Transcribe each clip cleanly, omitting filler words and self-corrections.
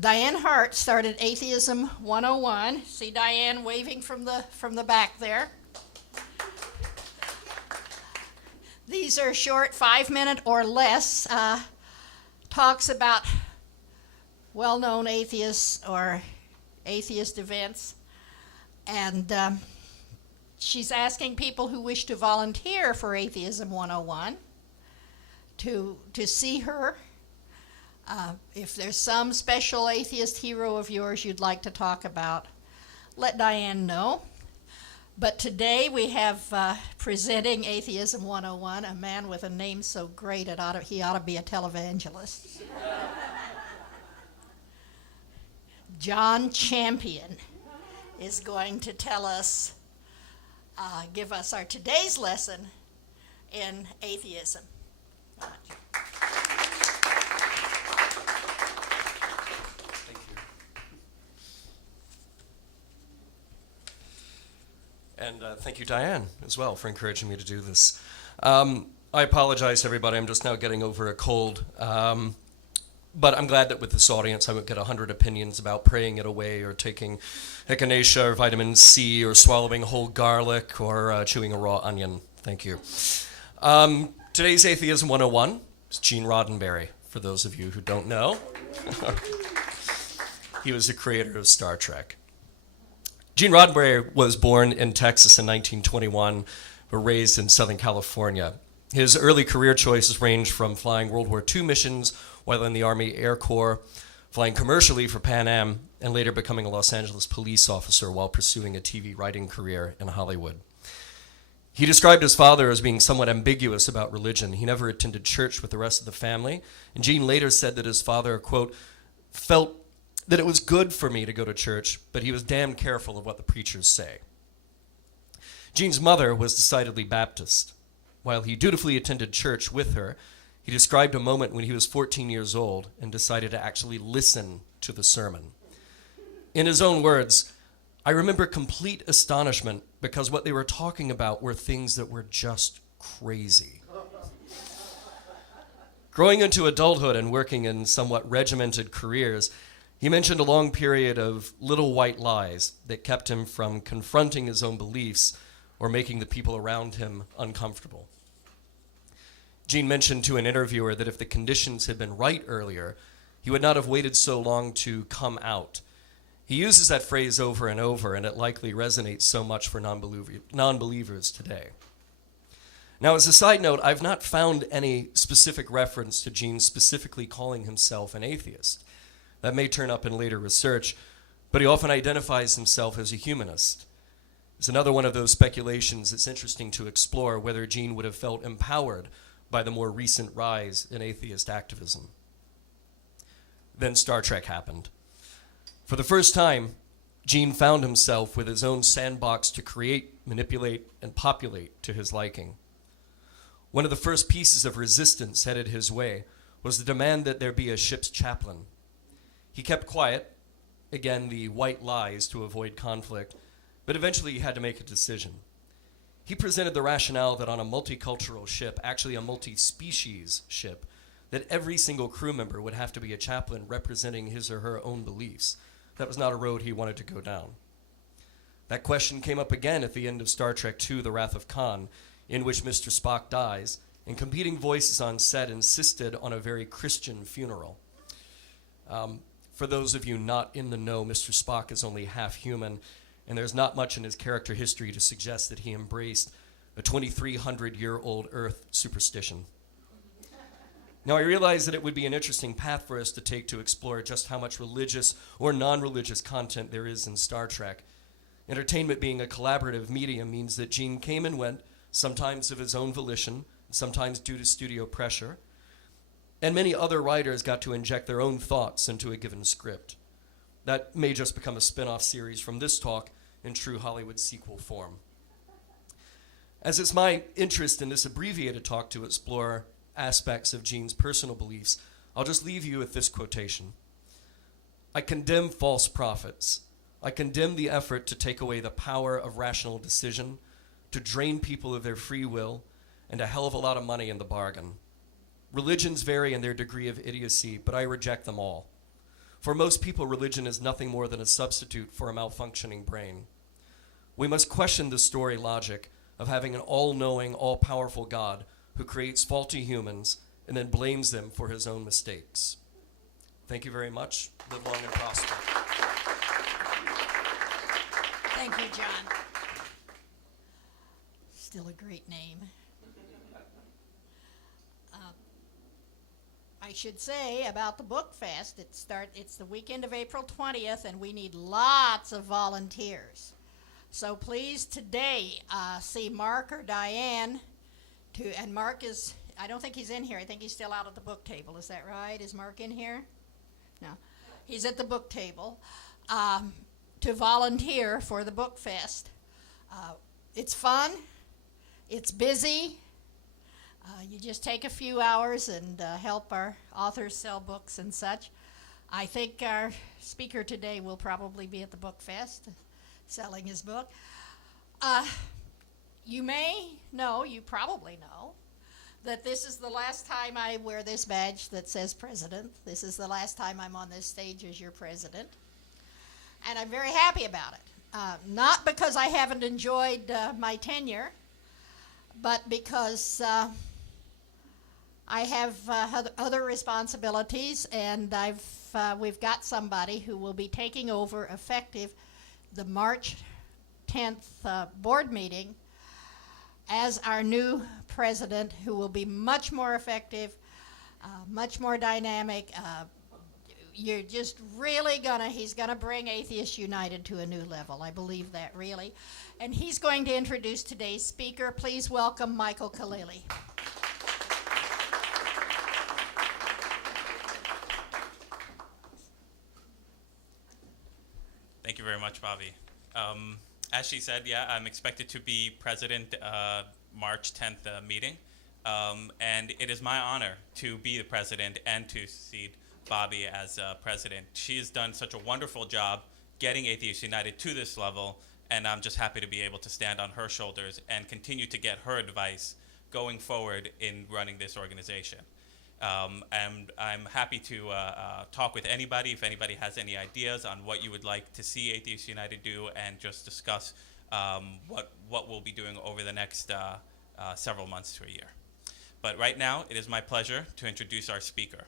Diane Hart started Atheism 101. See Diane waving from the back there. These are short, 5-minute or less talks about well-known atheists or atheist events. And she's asking people who wish to volunteer for Atheism 101 to see her. If there's some special atheist hero of yours you'd like to talk about, let Diane know. But today we have presenting Atheism 101, a man with a name so great he ought to be a televangelist. John Champion is going to tell us, give us our today's lesson in atheism. And thank you, Diane, as well, for encouraging me to do this. I apologize, everybody. I'm just now getting over a cold. But I'm glad that with this audience, I won't get 100 opinions about praying it away or taking echinacea or vitamin C or swallowing whole garlic or chewing a raw onion. Thank you. Today's Atheism 101 is Gene Roddenberry, for those of you who don't know. He was the creator of Star Trek. Gene Roddenberry was born in Texas in 1921, but raised in Southern California. His early career choices ranged from flying World War II missions while in the Army Air Corps, flying commercially for Pan Am, and later becoming a Los Angeles police officer while pursuing a TV writing career in Hollywood. He described his father as being somewhat ambiguous about religion. He never attended church with the rest of the family, and Gene later said that his father, quote, felt that it was good for me to go to church, but he was damn careful of what the preachers say. Gene's mother was decidedly Baptist. While he dutifully attended church with her, he described a moment when he was 14 years old and decided to actually listen to the sermon. In his own words, I remember complete astonishment because what they were talking about were things that were just crazy. Growing into adulthood and working in somewhat regimented careers, he mentioned a long period of little white lies that kept him from confronting his own beliefs or making the people around him uncomfortable. Gene mentioned to an interviewer that if the conditions had been right earlier, he would not have waited so long to come out. He uses that phrase over and over, and it likely resonates so much for non-believers today. Now, as a side note, I've not found any specific reference to Gene specifically calling himself an atheist. That may turn up in later research, but he often identifies himself as a humanist. It's another one of those speculations that's interesting to explore whether Gene would have felt empowered by the more recent rise in atheist activism. Then Star Trek happened. For the first time, Gene found himself with his own sandbox to create, manipulate, and populate to his liking. One of the first pieces of resistance headed his way was the demand that there be a ship's chaplain. He kept quiet, again the white lies to avoid conflict, but eventually he had to make a decision. He presented the rationale that on a multicultural ship, actually a multi-species ship, that every single crew member would have to be a chaplain representing his or her own beliefs. That was not a road he wanted to go down. That question came up again at the end of Star Trek II, The Wrath of Khan, in which Mr. Spock dies, and competing voices on set insisted on a very Christian funeral. For those of you not in the know, Mr. Spock is only half human, and there's not much in his character history to suggest that he embraced a 2,300-year-old Earth superstition. Now, I realize that it would be an interesting path for us to take to explore just how much religious or non-religious content there is in Star Trek. Entertainment being a collaborative medium means that Gene came and went, sometimes of his own volition, sometimes due to studio pressure, and many other writers got to inject their own thoughts into a given script. That may just become a spin-off series from this talk in true Hollywood sequel form. As it's my interest in this abbreviated talk to explore aspects of Gene's personal beliefs, I'll just leave you with this quotation. I condemn false prophets. I condemn the effort to take away the power of rational decision, to drain people of their free will, and a hell of a lot of money in the bargain. Religions vary in their degree of idiocy, but I reject them all. For most people, religion is nothing more than a substitute for a malfunctioning brain. We must question the story logic of having an all-knowing, all-powerful God who creates faulty humans and then blames them for his own mistakes. Thank you very much. Live long and prosper. Thank you, John. Still a great name. I should say about the Book Fest, it's the weekend of April 20th, and we need lots of volunteers. So please today see Mark or Diane, and Mark is, I don't think he's in here. I think he's still out at the book table. Is that right? Is Mark in here? No. He's at the book table to volunteer for the Book Fest. It's fun. It's busy. You just take a few hours and help our authors sell books and such. I think our speaker today will probably be at the Book Fest selling his book. You may know, you probably know, that this is the last time I wear this badge that says president. This is the last time I'm on this stage as your president. And I'm very happy about it. Not because I haven't enjoyed my tenure, but because I have other responsibilities, and we've got somebody who will be taking over effective the March 10th board meeting as our new president, who will be much more effective, much more dynamic. You're just really he's gonna bring Atheists United to a new level. I believe that, really. And he's going to introduce today's speaker. Please welcome Michael Kalili. Thank you very much, Bobby. As she said, yeah, I'm expected to be president March 10th meeting. And it is my honor to be the president and to succeed Bobby as president. She has done such a wonderful job getting Atheists United to this level, and I'm just happy to be able to stand on her shoulders and continue to get her advice going forward in running this organization. And I'm happy to talk with anybody if anybody has any ideas on what you would like to see Atheists United do, and just discuss what we'll be doing over the next several months to a year. But right now, it is my pleasure to introduce our speaker.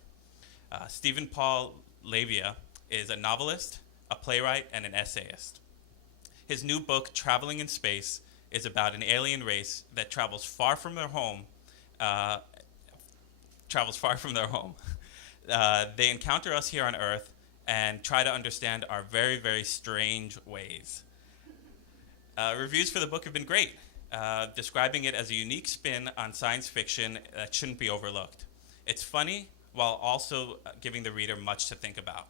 Stephen Paul Leiva is a novelist, a playwright, and an essayist. His new book, Traveling in Space, is about an alien race that travels far from their home. They encounter us here on Earth and try to understand our very, very strange ways. Reviews for the book have been great, describing it as a unique spin on science fiction that shouldn't be overlooked. It's funny, while also giving the reader much to think about.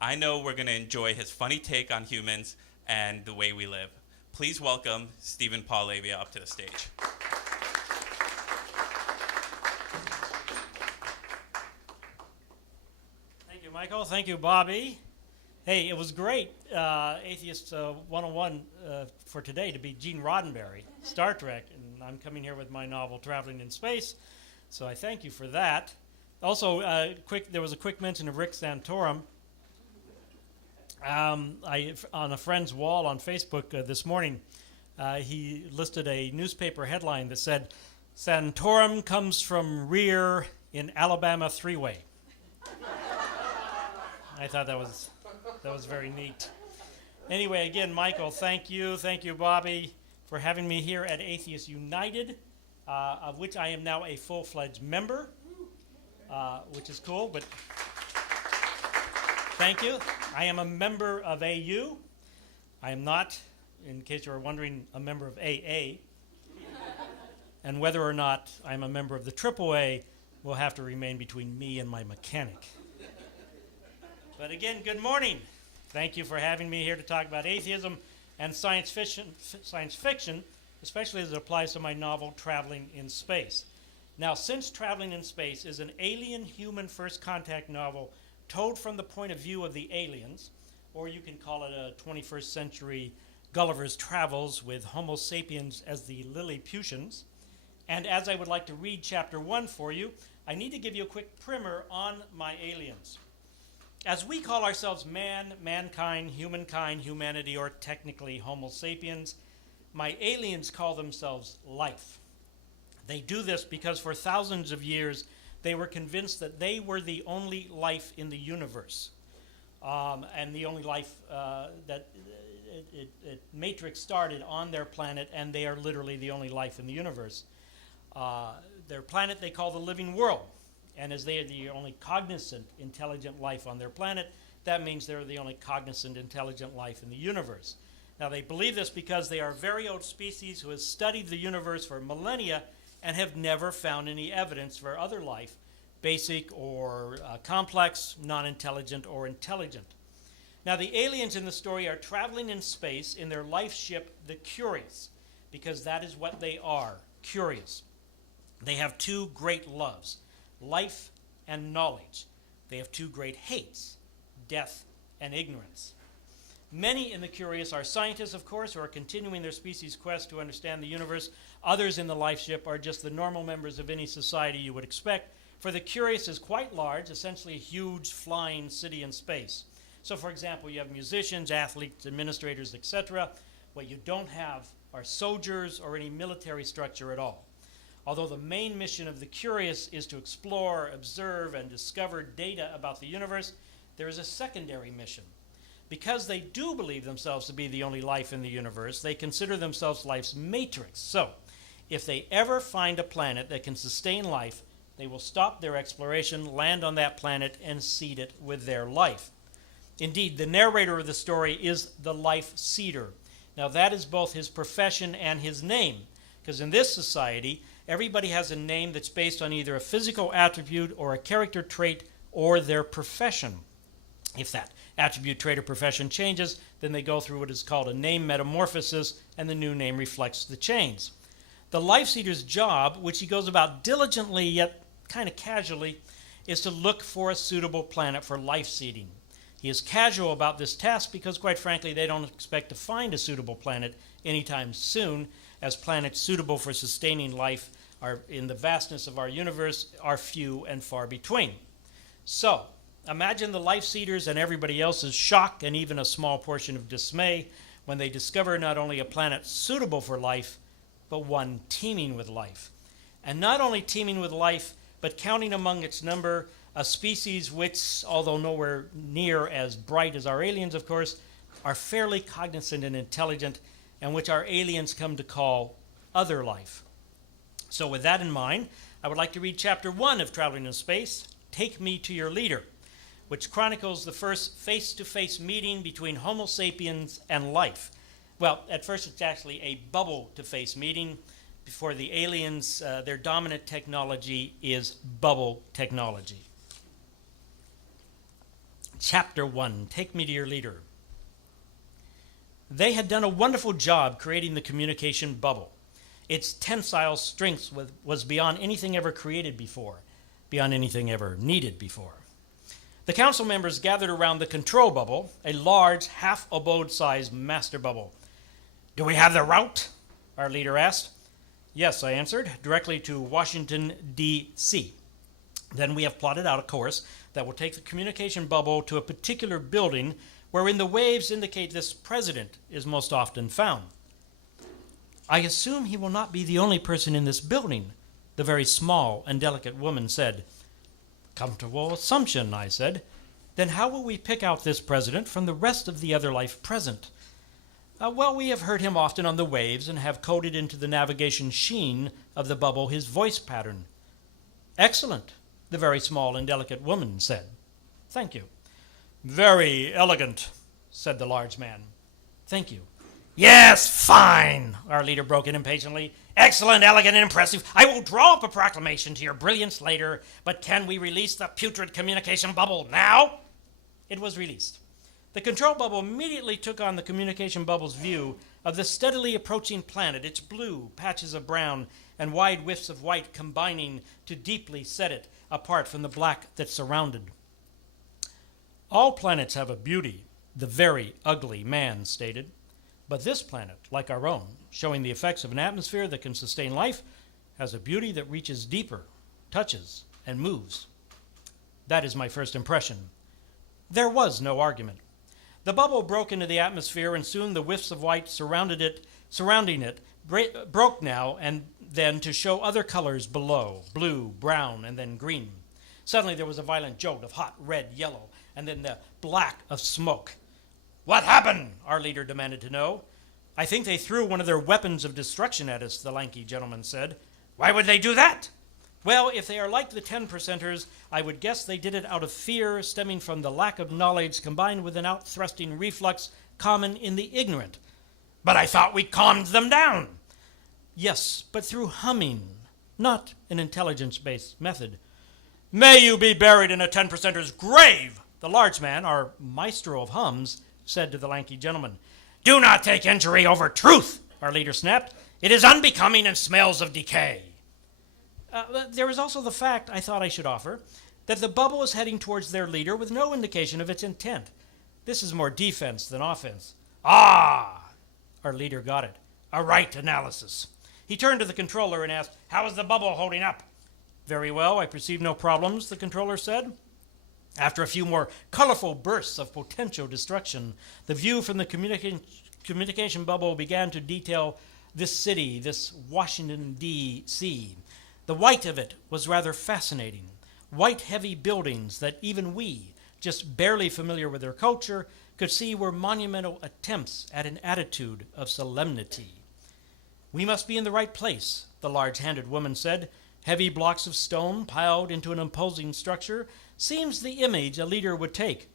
I know we're going to enjoy his funny take on humans and the way we live. Please welcome Stephen Paul Leiva up to the stage. Thank you, Michael. Thank you, Bobby. Hey, it was great, Atheist 101 for today to be Gene Roddenberry, Star Trek, and I'm coming here with my novel, Traveling in Space, so I thank you for that. Also, there was a quick mention of Rick Santorum. On a friend's wall on Facebook this morning, he listed a newspaper headline that said, "Santorum comes from rear in Alabama three-way." I thought that was very neat. Anyway, again, Michael, thank you, Bobby, for having me here at Atheists United, of which I am now a full-fledged member. Which is cool, but thank you. I am a member of AU. I am not, in case you were wondering, a member of AA. And whether or not I'm a member of the AAA will have to remain between me and my mechanic. But again, good morning. Thank you for having me here to talk about atheism and science fiction, especially as it applies to my novel, Traveling in Space. Now, since Traveling in Space is an alien-human first contact novel told from the point of view of the aliens, or you can call it a 21st century Gulliver's Travels with Homo sapiens as the Lilliputians, and as I would like to read chapter 1 for you, I need to give you a quick primer on my aliens. As we call ourselves man, mankind, humanity, or technically Homo sapiens, my aliens call themselves life. They do this because for thousands of years they were convinced that they were the only life in the universe, and the only life that matrix started on their planet, and they are literally the only life in the universe. Their planet they call the living world, and as they are the only cognizant, intelligent life on their planet, that means they're the only cognizant, intelligent life in the universe. Now they believe this because they are a very old species who has studied the universe for millennia and have never found any evidence for other life, basic or complex, non-intelligent or intelligent. Now the aliens in the story are traveling in space in their life ship, the Curious, because that is what they are, curious. They have two great loves, life and knowledge. They have two great hates, death and ignorance. Many in the Curious are scientists, of course, who are continuing their species' quest to understand the universe. Others in the life ship are just the normal members of any society you would expect, for the Curious is quite large, essentially a huge flying city in space. So, for example, you have musicians, athletes, administrators, etc. What you don't have are soldiers or any military structure at all. Although the main mission of the Curious is to explore, observe, and discover data about the universe, there is a secondary mission. Because they do believe themselves to be the only life in the universe, they consider themselves life's matrix. So, if they ever find a planet that can sustain life, they will stop their exploration, land on that planet, and seed it with their life. Indeed, the narrator of the story is the life seeder. Now, that is both his profession and his name, because in this society, everybody has a name that's based on either a physical attribute or a character trait or their profession. If that attribute, trait, or profession changes, then they go through what is called a name metamorphosis, and the new name reflects the change. The life seeder's job, which he goes about diligently yet kind of casually, is to look for a suitable planet for life seeding. He is casual about this task because, quite frankly, they don't expect to find a suitable planet anytime soon, as planets suitable for sustaining life are, in the vastness of our universe, are few and far between. So, imagine the life seeders and everybody else's shock and even a small portion of dismay when they discover not only a planet suitable for life, but one teeming with life. And not only teeming with life, but counting among its number a species which, although nowhere near as bright as our aliens, of course, are fairly cognizant and intelligent, and which our aliens come to call other life. So with that in mind, I would like to read Chapter 1 of Traveling in Space, Take Me to Your Leader, which chronicles the first face-to-face meeting between Homo sapiens and life. Well, at first it's actually a bubble-to-face meeting. Before the aliens, their dominant technology is bubble technology. Chapter 1, Take Me to Your Leader. They had done a wonderful job creating the communication bubble. Its tensile strength was beyond anything ever created before, beyond anything ever needed before. The council members gathered around the control bubble, a large, half-abode-sized master bubble. "Do we have the route?" our leader asked. "Yes," I answered, "directly to Washington, D.C. Then we have plotted out a course that will take the communication bubble to a particular building wherein the waves indicate this president is most often found." "I assume he will not be the only person in this building," the very small and delicate woman said. "Comfortable assumption," I said. "Then how will we pick out this president from the rest of the other life present?" Well, we have heard him often on the waves and have coded into the navigation sheen of the bubble his voice pattern." "Excellent," the very small and delicate woman said. "Thank you." "Very elegant," said the large man. "Thank you." "Yes, fine," our leader broke in impatiently. "Excellent, elegant, and impressive. I will draw up a proclamation to your brilliance later, but can we release the putrid communication bubble now?" It was released. The control bubble immediately took on the communication bubble's view of the steadily approaching planet, its blue, patches of brown, and wide whiffs of white combining to deeply set it apart from the black that surrounded. "All planets have a beauty," the very ugly man stated. "But this planet, like our own, showing the effects of an atmosphere that can sustain life, has a beauty that reaches deeper, touches, and moves. That is my first impression." There was no argument. The bubble broke into the atmosphere, and soon the whiffs of white surrounding it broke now and then to show other colors below, blue, brown, and then green. Suddenly there was a violent jolt of hot red, yellow, and then the black of smoke. "What happened?" our leader demanded to know. "I think they threw one of their weapons of destruction at us," the lanky gentleman said. "Why would they do that?" "Well, if they are like the 10%ers, I would guess they did it out of fear stemming from the lack of knowledge combined with an out-thrusting reflux common in the ignorant." "But I thought we calmed them down." "Yes, but through humming, not an intelligence-based method." "May you be buried in a 10%er's grave," the large man, our maestro of hums, said to the lanky gentleman. "Do not take injury over truth," our leader snapped. "It is unbecoming and smells of decay." There is also the fact, I thought I should offer, that the bubble is heading towards their leader with no indication of its intent. This is more defense than offense. "Ah!" Our leader got it. "A right analysis." He turned to the controller and asked, "How is the bubble holding up?" "Very well, I perceive no problems," the controller said. After a few more colorful bursts of potential destruction, the view from the communication bubble began to detail this city, this Washington, D.C. The white of it was rather fascinating. White, heavy buildings that even we, just barely familiar with their culture, could see were monumental attempts at an attitude of solemnity. "We must be in the right place," the large-handed woman said. Heavy blocks of stone piled into an imposing structure seems the image a leader would take.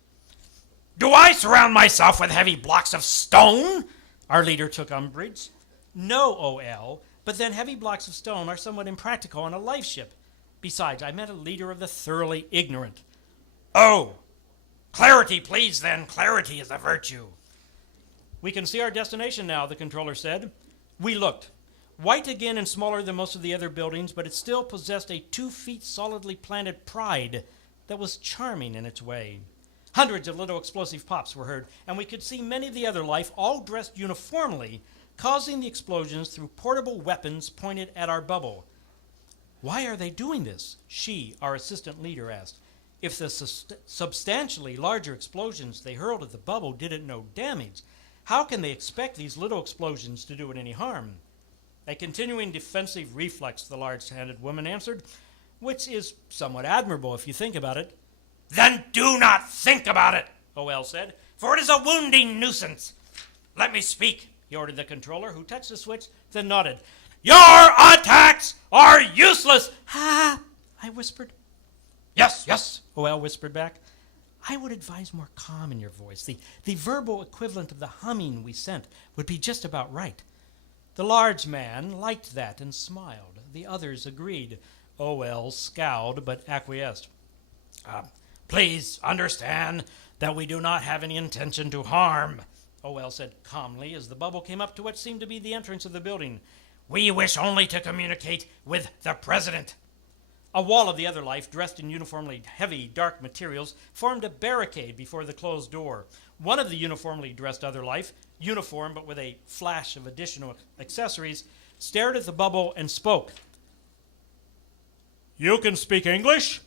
"Do I surround myself with heavy blocks of stone?" Our leader took umbrage. "No, O.L., but then heavy blocks of stone are somewhat impractical on a life ship. Besides, I meant a leader of the thoroughly ignorant." "Oh, clarity, please, then. Clarity is a virtue." "We can see our destination now," the controller said. We looked. White again and smaller than most of the other buildings, but it still possessed a 2 feet solidly planted pride that was charming in its way. Hundreds of little explosive pops were heard, and we could see many of the other life, all dressed uniformly, causing the explosions through portable weapons pointed at our bubble. "Why are they doing this?" she, our assistant leader, asked. "If the substantially larger explosions they hurled at the bubble didn't no damage, how can they expect these little explosions to do it any harm?" "A continuing defensive reflex," the large-handed woman answered, "which is somewhat admirable if you think about it." "Then do not think about it," O.L. said, "for it is a wounding nuisance." "Let me speak," he ordered the controller, who touched the switch, then nodded. "Your attacks are useless." "Ah," I whispered. "Yes, yes," O.L. whispered back. "I would advise more calm in your voice. The verbal equivalent of the humming we sent would be just about right." The large man liked that and smiled. The others agreed. O.L. scowled but acquiesced. "Please understand that we do not have any intention to harm," O.L. said calmly as the bubble came up to what seemed to be the entrance of the building. "We wish only to communicate with the president." A wall of the other life, dressed in uniformly heavy, dark materials, formed a barricade before the closed door. One of the uniformly dressed other life, uniform but with a flash of additional accessories, stared at the bubble and spoke. "You can speak English?"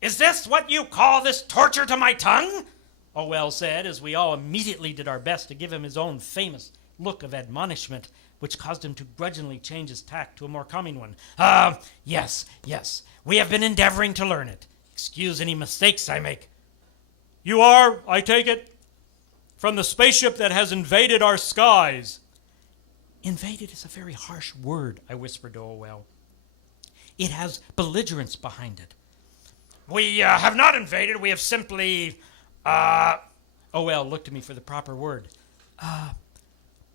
"Is this what you call this torture to my tongue?" O.L. said, as we all immediately did our best to give him his own famous look of admonishment, which caused him to grudgingly change his tack to a more calming one. Yes. We have been endeavoring to learn it. Excuse any mistakes I make." "You are, I take it, from the spaceship that has invaded our skies." "Invaded is a very harsh word," I whispered to O.L. "It has belligerence behind it." "We have not invaded. We have simply, O.L. looked at me for the proper word.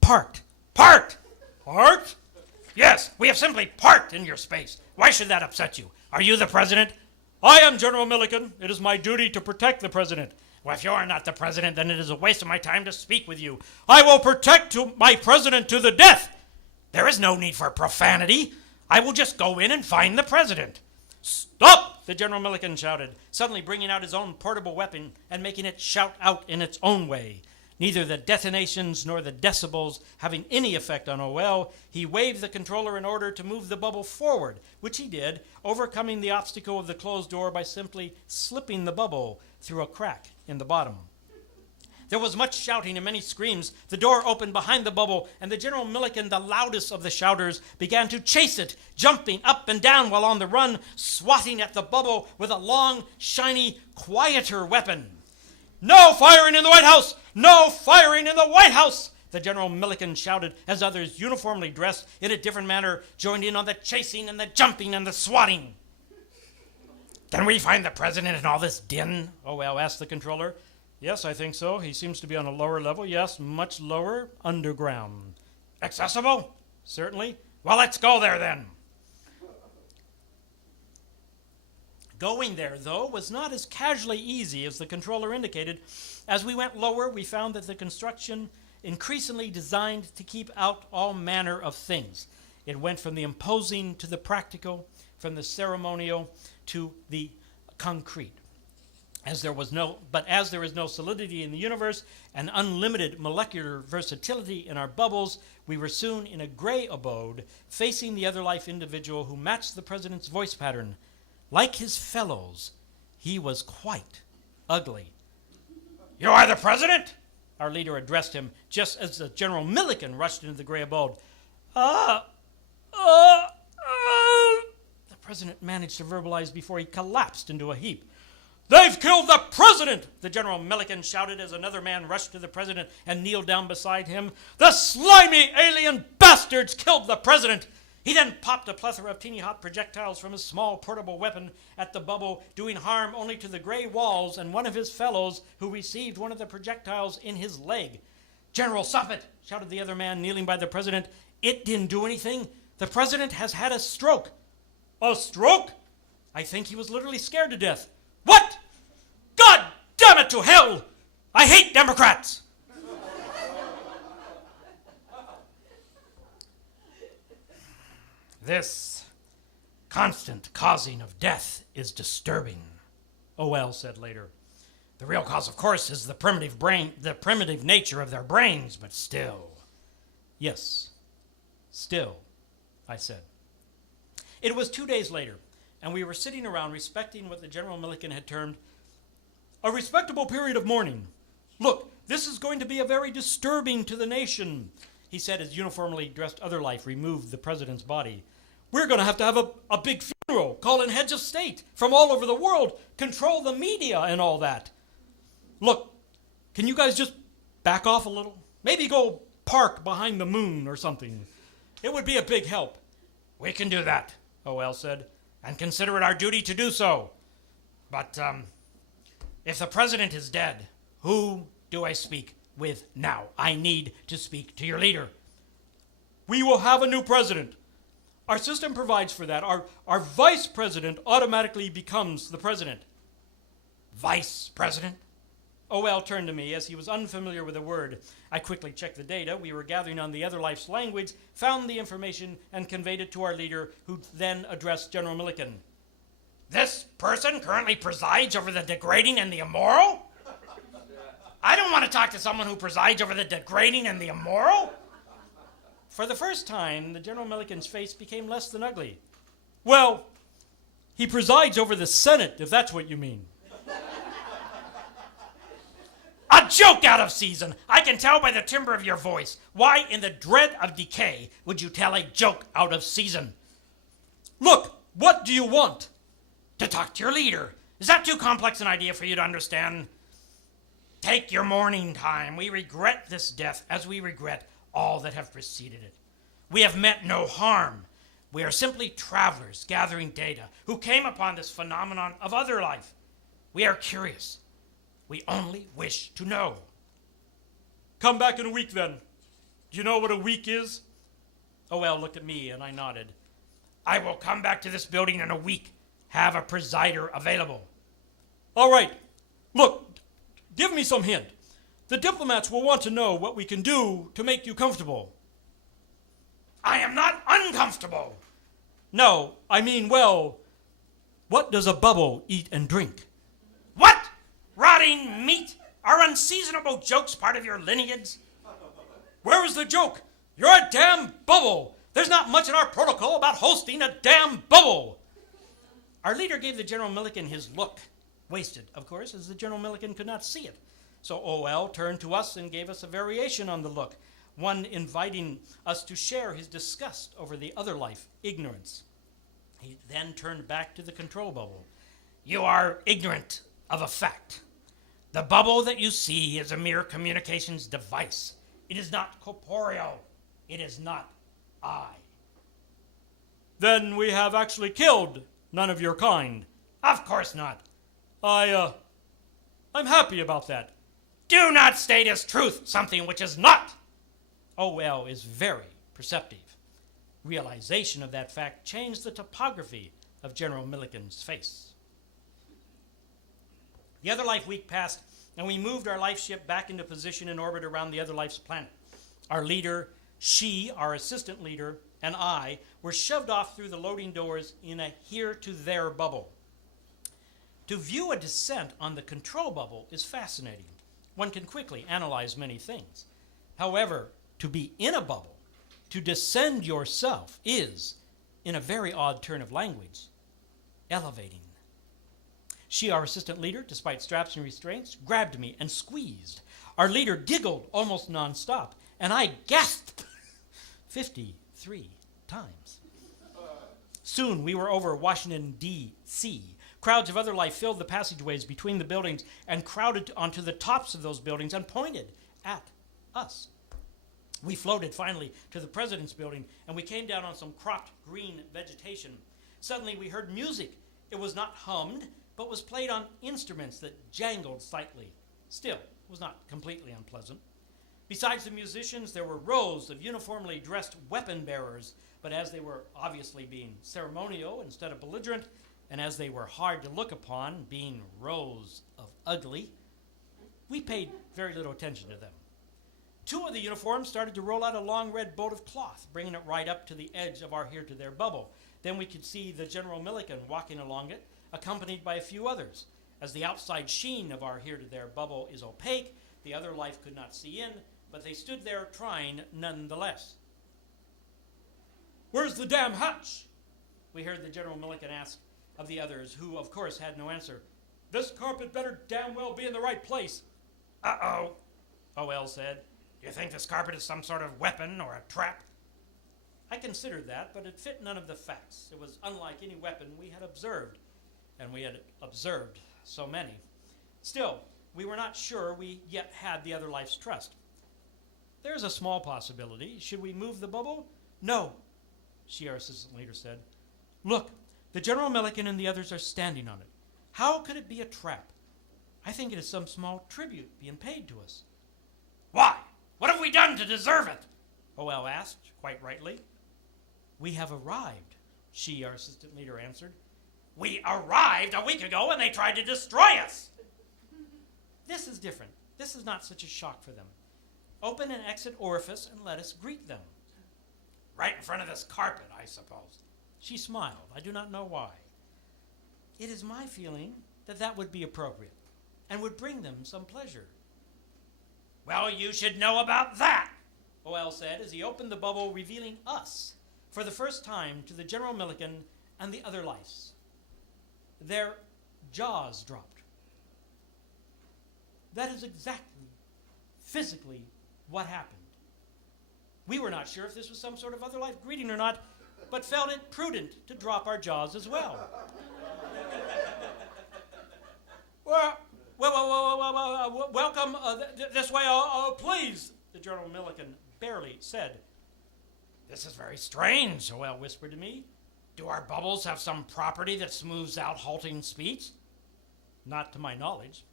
Parked. Parked? Yes, we have simply parked in your space. Why should that upset you? Are you the president?" "I am General Milliken. It is my duty to protect the president." "Well, if you are not the president, then it is a waste of my time to speak with you." "I will protect my president to the death." "There is no need for profanity. I will just go in and find the president." "Stop!" the General Milliken shouted, suddenly bringing out his own portable weapon and making it shout out in its own way. Neither the detonations nor the decibels having any effect on OL, he waved the controller in order to move the bubble forward, which he did, overcoming the obstacle of the closed door by simply slipping the bubble through a crack in the bottom. There was much shouting and many screams. The door opened behind the bubble, and the General Milliken, the loudest of the shouters, began to chase it, jumping up and down while on the run, swatting at the bubble with a long, shiny, quieter weapon. "No firing in the White House! No firing in the White House!" the General Milliken shouted as others, uniformly dressed in a different manner, joined in on the chasing and the jumping and the swatting. "Can we find the president in all this din?" OL asked the controller. "Yes, I think so. He seems to be on a lower level. Yes, much lower, underground." "Accessible?" "Certainly." "Well, let's go there then." Going there, though, was not as casually easy as the controller indicated. As we went lower, we found that the construction increasingly designed to keep out all manner of things. It went from the imposing to the practical, from the ceremonial to the concrete. As there is no solidity in the universe and unlimited molecular versatility in our bubbles, we were soon in a gray abode, facing the other life individual who matched the president's voice pattern. Like his fellows, he was quite ugly. "You are the president?" our leader addressed him, just as the General Milliken rushed into the gray abode. The president managed to verbalize before he collapsed into a heap. "They've killed the president!" the General Milliken shouted as another man rushed to the president and kneeled down beside him. "The slimy alien bastards killed the president!" He then popped a plethora of teeny hot projectiles from his small portable weapon at the bubble, doing harm only to the gray walls and one of his fellows who received one of the projectiles in his leg. "General, stop it!" shouted the other man kneeling by the president. "It didn't do anything. The president has had a stroke." "A stroke?" "I think he was literally scared to death." "What? God damn it to hell! I hate Democrats!" "This constant causing of death is disturbing," OL said later. "The real cause, of course, is the primitive nature of their brains, but still." "Yes, still," I said. It was 2 days later, and we were sitting around respecting what the General Milliken had termed a respectable period of mourning. "Look, this is going to be a very disturbing to the nation," he said as uniformly dressed other life removed the president's body. "We're going to have a big funeral, call in heads of state from all over the world, control the media and all that. Look, can you guys just back off a little? Maybe go park behind the moon or something. It would be a big help." "We can do that," OL said, "and consider it our duty to do so. But if the president is dead, who do I speak with now? I need to speak to your leader." "We will have a new president. Our system provides for that. Our vice president automatically becomes the president." "Vice president?" OL turned to me as he was unfamiliar with the word. I quickly checked the data we were gathering on the other life's language, found the information, and conveyed it to our leader, who then addressed General Milliken. "This person currently presides over the degrading and the immoral? I don't want to talk to someone who presides over the degrading and the immoral." For the first time, the General Milliken's face became less than ugly. "Well, he presides over the Senate, if that's what you mean." "A joke out of season! I can tell by the timbre of your voice. Why, in the dread of decay, would you tell a joke out of season?" "Look, what do you want?" "To talk to your leader. Is that too complex an idea for you to understand?" "Take your mourning time. We regret this death as we regret all that have preceded it. We have meant no harm. We are simply travelers gathering data who came upon this phenomenon of other life. We are curious. We only wish to know." "Come back in a week then. Do you know what a week is?" OL looked at me and I nodded. "I will come back to this building in a week. Have a presider available." "All right. Look, give me some hint. The diplomats will want to know what we can do to make you comfortable." "I am not uncomfortable." "No, I mean, well, what does a bubble eat and drink?" "What? Rotting meat? Are unseasonable jokes part of your lineage? Where was the joke? You're a damn bubble. There's not much in our protocol about hosting a damn bubble. Our leader gave the General Milliken his look. Wasted, of course, as the General Milliken could not see it. So OL turned to us and gave us a variation on the look, one inviting us to share his disgust over the other life, ignorance. He then turned back to the control bubble. You are ignorant of a fact. The bubble that you see is a mere communications device. It is not corporeal. It is not I. Then we have actually killed none of your kind. Of course not. I'm happy about that. Do not state as truth something which is not. OL is very perceptive. Realization of that fact changed the topography of General Milliken's face. The Other Life week passed, and we moved our life ship back into position in orbit around the Other Life's planet. Our leader, she, our assistant leader, and I were shoved off through the loading doors in a here-to-there bubble. To view a descent on the control bubble is fascinating. One can quickly analyze many things. However, to be in a bubble, to descend yourself is, in a very odd turn of language, elevating. She, our assistant leader, despite straps and restraints, grabbed me and squeezed. Our leader giggled almost nonstop, and I gasped 53 times. Soon we were over Washington, D.C. Crowds of Other Life filled the passageways between the buildings and crowded onto the tops of those buildings and pointed at us. We floated finally to the President's building, and we came down on some cropped green vegetation. Suddenly we heard music. It was not hummed, but was played on instruments that jangled slightly. Still, it was not completely unpleasant. Besides the musicians, there were rows of uniformly dressed weapon bearers, but as they were obviously being ceremonial instead of belligerent, and as they were hard to look upon, being rows of ugly, we paid very little attention to them. Two of the uniforms started to roll out a long red bolt of cloth, bringing it right up to the edge of our here-to-there bubble. Then we could see the General Milliken walking along it, accompanied by a few others. As the outside sheen of our here-to-there bubble is opaque, the Other Life could not see in, but they stood there trying nonetheless. Where's the damn hatch? We heard the General Milliken ask of the others, who, of course, had no answer. This carpet better damn well be in the right place. Uh-oh, OL said. Do you think this carpet is some sort of weapon or a trap? I considered that, but it fit none of the facts. It was unlike any weapon we had observed, and we had observed so many. Still, we were not sure we yet had the Other Life's trust. There's a small possibility. Should we move the bubble? No, she, our assistant leader, said. Look, the General Milliken and the others are standing on it. How could it be a trap? I think it is some small tribute being paid to us. Why? What have we done to deserve it? OL asked, quite rightly. We have arrived, she, our assistant leader, answered. We arrived a week ago and they tried to destroy us. This is different. This is not such a shock for them. Open an exit orifice and let us greet them. Right in front of this carpet, I suppose. She smiled. I do not know why. It is my feeling that that would be appropriate and would bring them some pleasure. Well, you should know about that, OL said as he opened the bubble, revealing us for the first time to the General Milliken and the Other Lives. Their jaws dropped. That is exactly, physically, what happened. We were not sure if this was some sort of Other Life greeting or not, but felt it prudent to drop our jaws as well. Welcome this way, please, the General Milliken barely said. This is very strange, OL whispered to me. Do our bubbles have some property that smooths out halting speech? Not to my knowledge.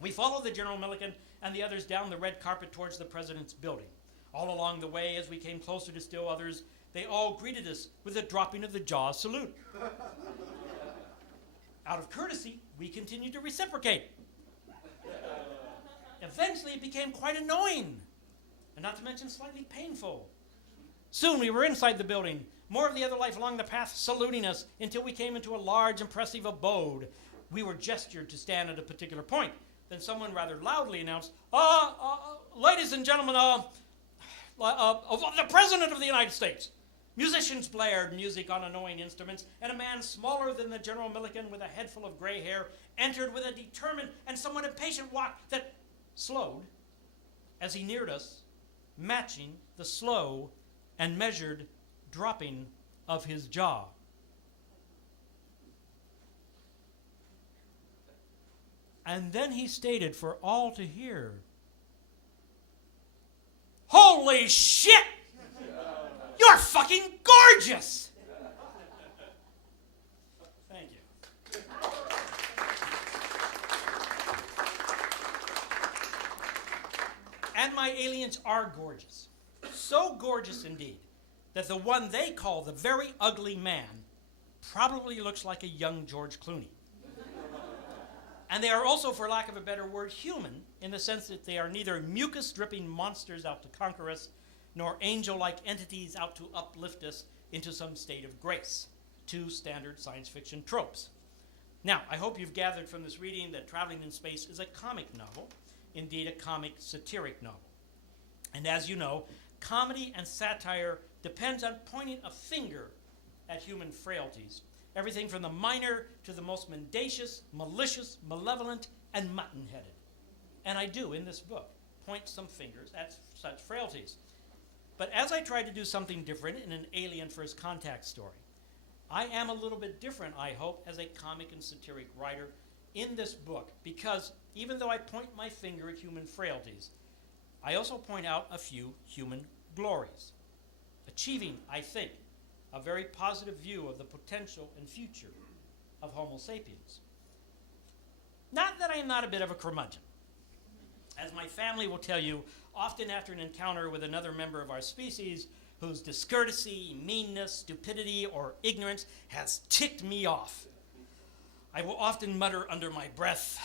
We followed the General Milliken and the others down the red carpet towards the President's building. All along the way, as we came closer to still others, they all greeted us with a dropping of the jaw salute. Out of courtesy, we continued to reciprocate. Eventually, it became quite annoying, and not to mention slightly painful. Soon, we were inside the building, more of the Other Life along the path saluting us until we came into a large, impressive abode. We were gestured to stand at a particular point. then someone rather loudly announced, ladies and gentlemen, the President of the United States. Musicians blared music on annoying instruments, and a man smaller than the General Milliken with a head full of gray hair entered with a determined and somewhat impatient walk that slowed as he neared us, matching the slow and measured dropping of his jaw. And then he stated for all to hear, "Holy shit! You're fucking gorgeous!" Thank you. And my aliens are gorgeous. So gorgeous indeed that the one they call the very ugly man probably looks like a young George Clooney. And they are also, for lack of a better word, human, in the sense that they are neither mucus-dripping monsters out to conquer us, nor angel-like entities out to uplift us into some state of grace. Two standard science fiction tropes. Now, I hope you've gathered from this reading that Traveling in Space is a comic novel, indeed a comic satiric novel. And as you know, comedy and satire depends on pointing a finger at human frailties. Everything from the minor to the most mendacious, malicious, malevolent, and mutton-headed. And I do, in this book, point some fingers at such frailties. But as I try to do something different in an Alien First Contact story, I am a little bit different, I hope, as a comic and satiric writer in this book, because even though I point my finger at human frailties, I also point out a few human glories, achieving, I think, a very positive view of the potential and future of Homo sapiens. Not that I am not a bit of a curmudgeon. As my family will tell you, often after an encounter with another member of our species whose discourtesy, meanness, stupidity, or ignorance has ticked me off, I will often mutter under my breath,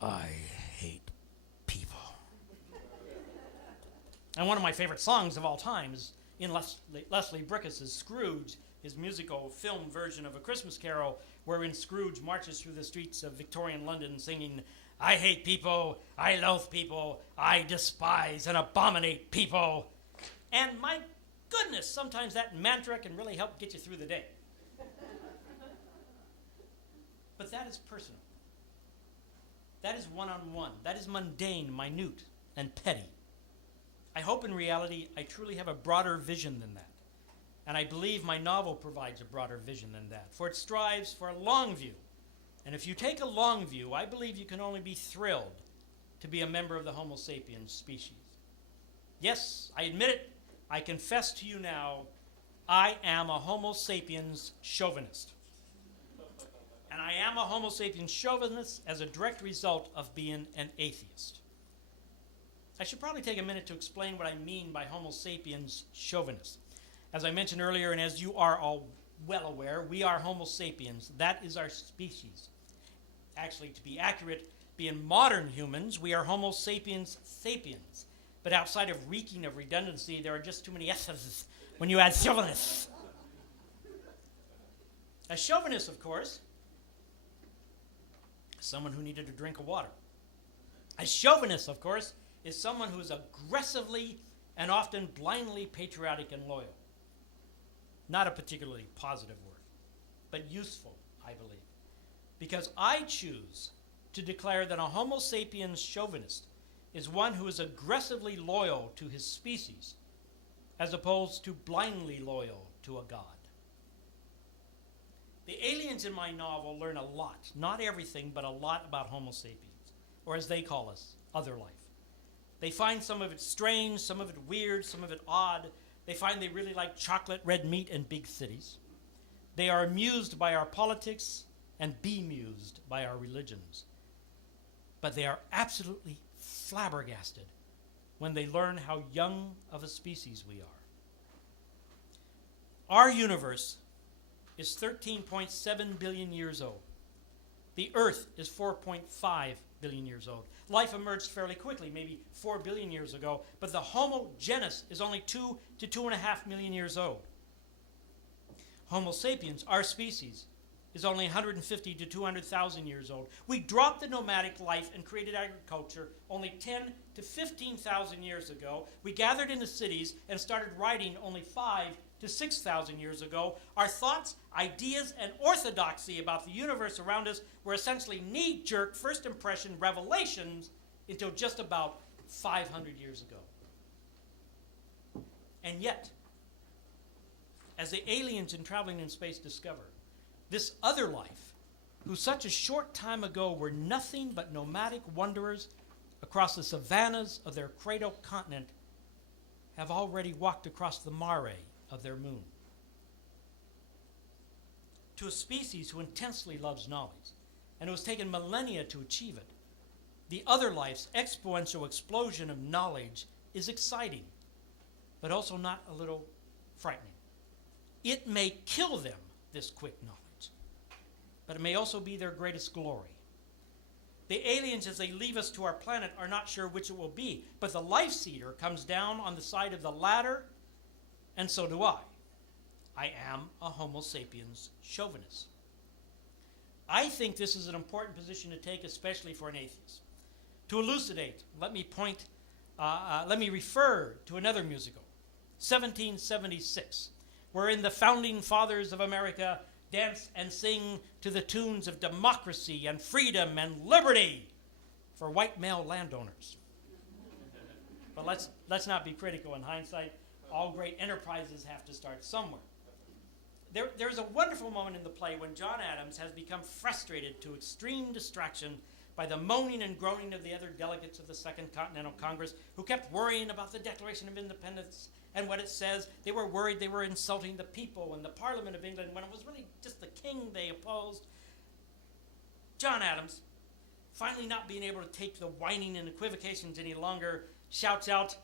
"I hate people." And one of my favorite songs of all time is in Leslie Bricuss's Scrooge, his musical film version of A Christmas Carol, wherein Scrooge marches through the streets of Victorian London singing, "I hate people, I loathe people, I despise and abominate people." And my goodness, sometimes that mantra can really help get you through the day. But that is personal. That is one-on-one. That is mundane, minute, and petty. I hope in reality I truly have a broader vision than that. And I believe my novel provides a broader vision than that, for it strives for a long view. And if you take a long view, I believe you can only be thrilled to be a member of the Homo sapiens species. Yes, I admit it. I confess to you now, I am a Homo sapiens chauvinist. And I am a Homo sapiens chauvinist as a direct result of being an atheist. I should probably take a minute to explain what I mean by Homo sapiens chauvinist. As I mentioned earlier, and as you are all well aware, we are Homo sapiens. That is our species. Actually, to be accurate, being modern humans, we are Homo sapiens sapiens. But outside of reeking of redundancy, there are just too many S's when you add chauvinist. A chauvinist, of course, is someone who needed a drink of water. A chauvinist, of course, is someone who is aggressively and often blindly patriotic and loyal. Not a particularly positive word, but useful, I believe. Because I choose to declare that a Homo sapiens chauvinist is one who is aggressively loyal to his species, as opposed to blindly loyal to a god. The aliens in my novel learn a lot, not everything, but a lot about Homo sapiens, or as they call us, other life. They find some of it strange, some of it weird, some of it odd. They find they really like chocolate, red meat, and big cities. They are amused by our politics and bemused by our religions. But they are absolutely flabbergasted when they learn how young of a species we are. Our universe is 13.7 billion years old. The Earth is 4.5 billion years old. Life emerged fairly quickly, maybe 4 billion years ago, but the Homo genus is only 2 to 2.5 million years old. Homo sapiens, our species, is only 150 to 200,000 years old. We dropped the nomadic life and created agriculture only 10 to 15,000 years ago. We gathered into cities and started writing only 5 to 6,000 years ago. Our thoughts, ideas, and orthodoxy about the universe around us were essentially knee-jerk first impression revelations until just about 500 years ago. And yet, as the aliens in traveling in space discover, this other life, who such a short time ago were nothing but nomadic wanderers across the savannas of their cradle continent, have already walked across the mare of their moon. To a species who intensely loves knowledge and who has taken millennia to achieve it, the other life's exponential explosion of knowledge is exciting, but also not a little frightening. It may kill them, this quick knowledge, but it may also be their greatest glory. The aliens, as they leave us to our planet, are not sure which it will be, but the life-seeder comes down on the side of the latter, and so do I. I am a Homo sapiens chauvinist. I think this is an important position to take, especially for an atheist. To elucidate, let me refer to another musical, 1776, wherein the founding fathers of America dance and sing to the tunes of democracy and freedom and liberty for white male landowners. But let's not be critical in hindsight. All great enterprises have to start somewhere. There's a wonderful moment in the play when John Adams has become frustrated to extreme distraction by the moaning and groaning of the other delegates of the Second Continental Congress, who kept worrying about the Declaration of Independence and what it says. They were worried they were insulting the people and the Parliament of England when it was really just the king they opposed. John Adams, finally not being able to take the whining and equivocations any longer, shouts out,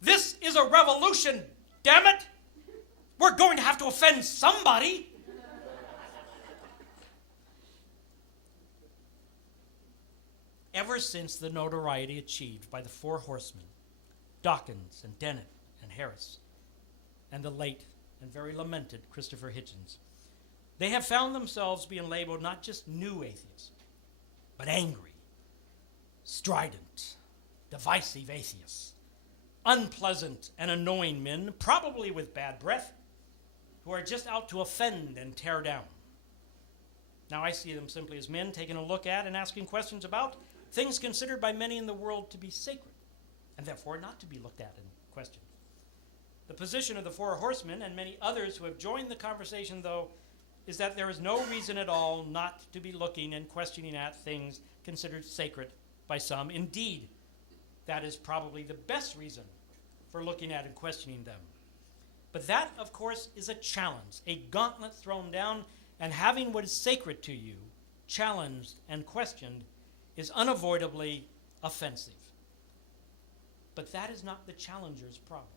"This is a revolution, damn it! We're going to have to offend somebody!" Ever since the notoriety achieved by the Four Horsemen, Dawkins and Dennett and Harris, and the late and very lamented Christopher Hitchens, they have found themselves being labeled not just new atheists, but angry, strident, divisive atheists, unpleasant and annoying men, probably with bad breath, who are just out to offend and tear down. Now I see them simply as men taking a look at and asking questions about things considered by many in the world to be sacred, and therefore not to be looked at and questioned. The position of the Four Horsemen and many others who have joined the conversation, though, is that there is no reason at all not to be looking and questioning at things considered sacred by some. Indeed, that is probably the best reason for looking at and questioning them. But that, of course, is a challenge, a gauntlet thrown down, and having what is sacred to you challenged and questioned is unavoidably offensive. But that is not the challenger's problem.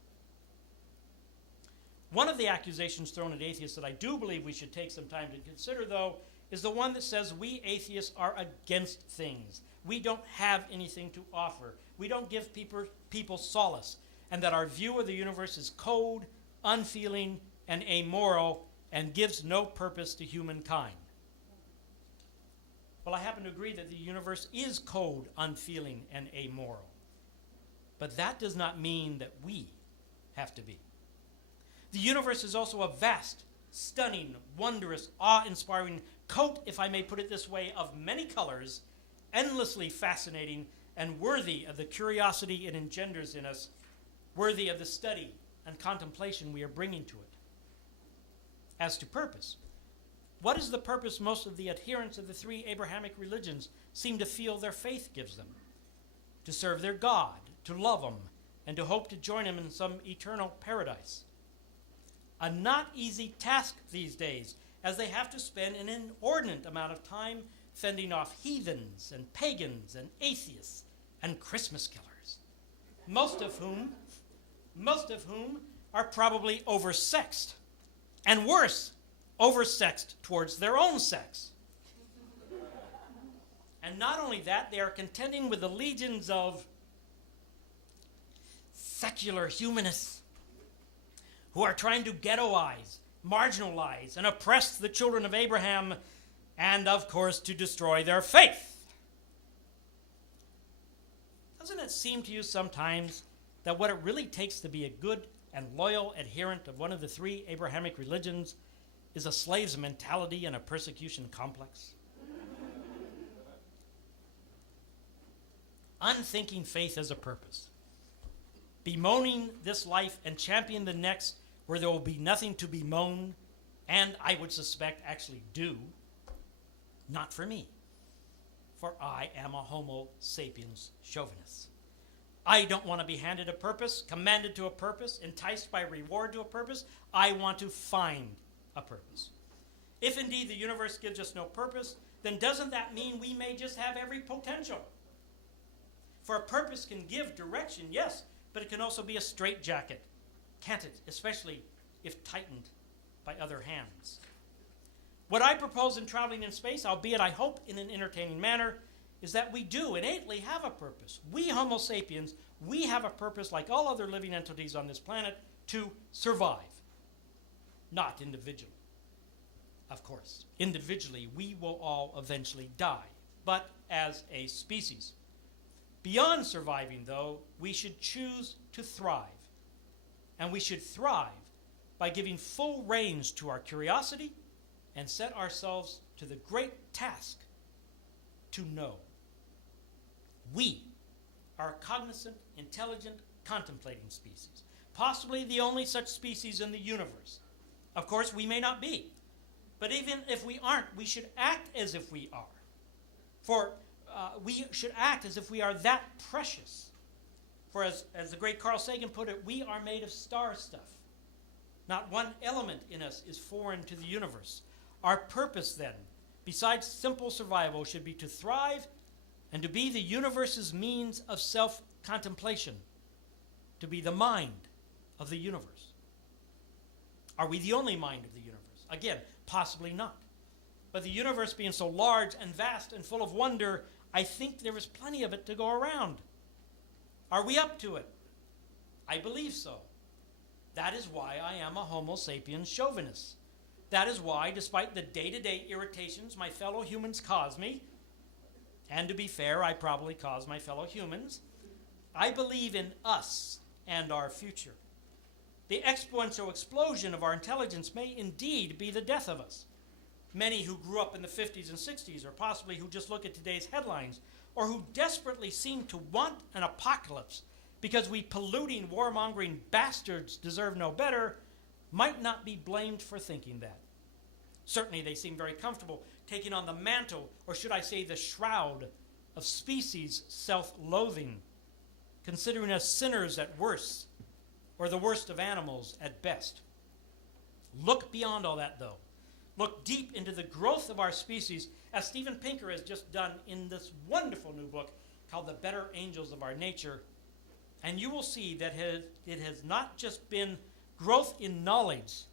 One of the accusations thrown at atheists that I do believe we should take some time to consider, though, is the one that says we atheists are against things. We don't have anything to offer. We don't give people solace, and that our view of the universe is cold, unfeeling, and amoral, and gives no purpose to humankind. Well, I happen to agree that the universe is cold, unfeeling, and amoral. But that does not mean that we have to be. The universe is also a vast, stunning, wondrous, awe-inspiring coat, if I may put it this way, of many colors, endlessly fascinating and worthy of the curiosity it engenders in us, worthy of the study and contemplation we are bringing to it. As to purpose, what is the purpose most of the adherents of the three Abrahamic religions seem to feel their faith gives them? To serve their God, to love Him, and to hope to join Him in some eternal paradise. A not easy task these days, as they have to spend an inordinate amount of time fending off heathens and pagans and atheists and Christmas killers, most of whom are probably oversexed, and worse, oversexed towards their own sex. And not only that, they are contending with the legions of secular humanists who are trying to ghettoize marginalize and oppress the children of Abraham, and of course to destroy their faith. Doesn't it seem to you sometimes that what it really takes to be a good and loyal adherent of one of the three Abrahamic religions is a slave's mentality and a persecution complex? Unthinking faith as a purpose. Bemoaning this life and champion the next where there will be nothing to bemoan, and I would suspect actually do, not for me. For I am a Homo sapiens chauvinist. I don't want to be handed a purpose, commanded to a purpose, enticed by reward to a purpose. I want to find a purpose. If indeed the universe gives us no purpose, then doesn't that mean we may just have every potential? For a purpose can give direction, yes, but it can also be a straitjacket, can't it? Especially if tightened by other hands. What I propose in Traveling in Space, albeit I hope in an entertaining manner, is that we do innately have a purpose. We Homo sapiens, we have a purpose like all other living entities on this planet to survive, not individually. Of course, individually we will all eventually die, but as a species. Beyond surviving, though, we should choose to thrive. And we should thrive by giving full range to our curiosity and set ourselves to the great task to know. We are a cognizant, intelligent, contemplating species, possibly the only such species in the universe. Of course, we may not be, but even if we aren't, we should act as if we are. For we should act as if we are that precious. For as the great Carl Sagan put it, we are made of star stuff. Not one element in us is foreign to the universe. Our purpose, then, besides simple survival, should be to thrive and to be the universe's means of self-contemplation, to be the mind of the universe. Are we the only mind of the universe? Again, possibly not. But the universe being so large and vast and full of wonder, I think there is plenty of it to go around. Are we up to it? I believe so. That is why I am a Homo sapiens chauvinist. That is why, despite the day-to-day irritations my fellow humans cause me, and to be fair, I probably cause my fellow humans, I believe in us and our future. The exponential explosion of our intelligence may indeed be the death of us. Many who grew up in the 50s and 60s, or possibly who just look at today's headlines, or who desperately seem to want an apocalypse because we polluting, warmongering bastards deserve no better, might not be blamed for thinking that. Certainly they seem very comfortable taking on the mantle, or should I say the shroud, of species self-loathing, considering us sinners at worst, or the worst of animals at best. Look beyond all that, though. Look deep into the growth of our species, as Steven Pinker has just done in this wonderful new book called The Better Angels of Our Nature, and you will see that it has not just been growth in knowledge,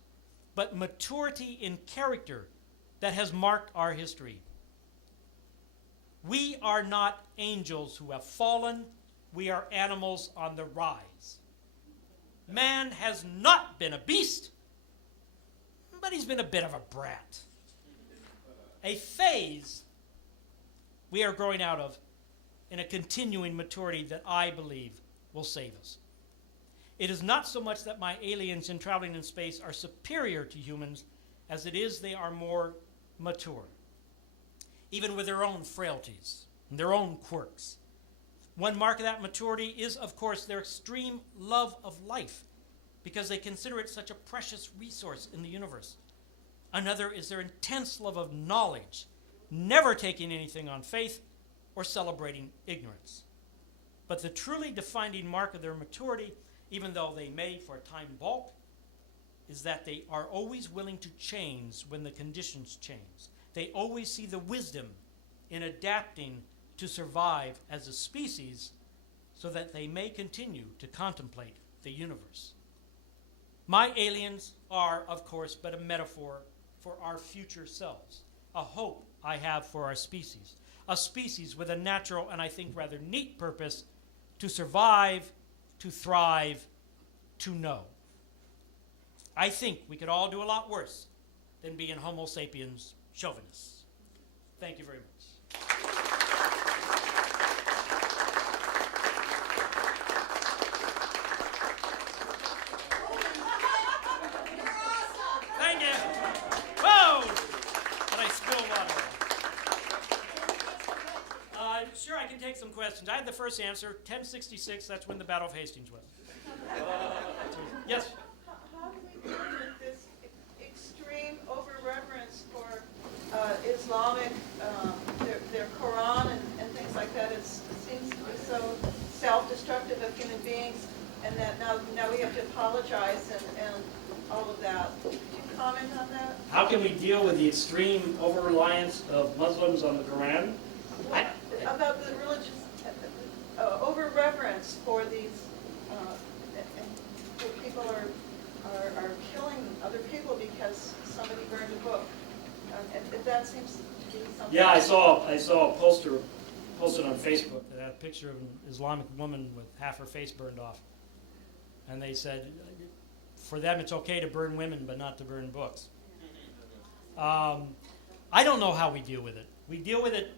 but maturity in character that has marked our history. We are not angels who have fallen. We are animals on the rise. Man has not been a beast, but he's been a bit of a brat. A phase we are growing out of in a continuing maturity that I believe will save us. It is not so much that my aliens in Traveling in Space are superior to humans as it is they are more mature, even with their own frailties and their own quirks. One mark of that maturity is, of course, their extreme love of life, because they consider it such a precious resource in the universe. Another is their intense love of knowledge, never taking anything on faith or celebrating ignorance. But the truly defining mark of their maturity, even though they may for a time balk, is that they are always willing to change when the conditions change. They always see the wisdom in adapting to survive as a species so that they may continue to contemplate the universe. My aliens are, of course, but a metaphor for our future selves, a hope I have for our species, a species with a natural and I think rather neat purpose to survive, to thrive, to know. I think we could all do a lot worse than being Homo sapiens chauvinists. Thank you very much. Thank you. Whoa! Did I spill water? Sure, I can take some questions. I had the first answer, 1066, that's when the Battle of Hastings was. Yes? How do we deal with this extreme over-reverence for Islamic, their Quran and things like that? It seems to be so self-destructive of human beings, and that now we have to apologize and all of that. Could you comment on that? How can we deal with the extreme over-reliance of Muslims on the Quran? About the religious over-reverence for these, and where people are killing other people because somebody burned a book. And that seems to be something. Yeah, I saw a poster posted on Facebook that had a picture of an Islamic woman with half her face burned off. And they said, for them it's okay to burn women, but not to burn books. I don't know how we deal with it. We deal with it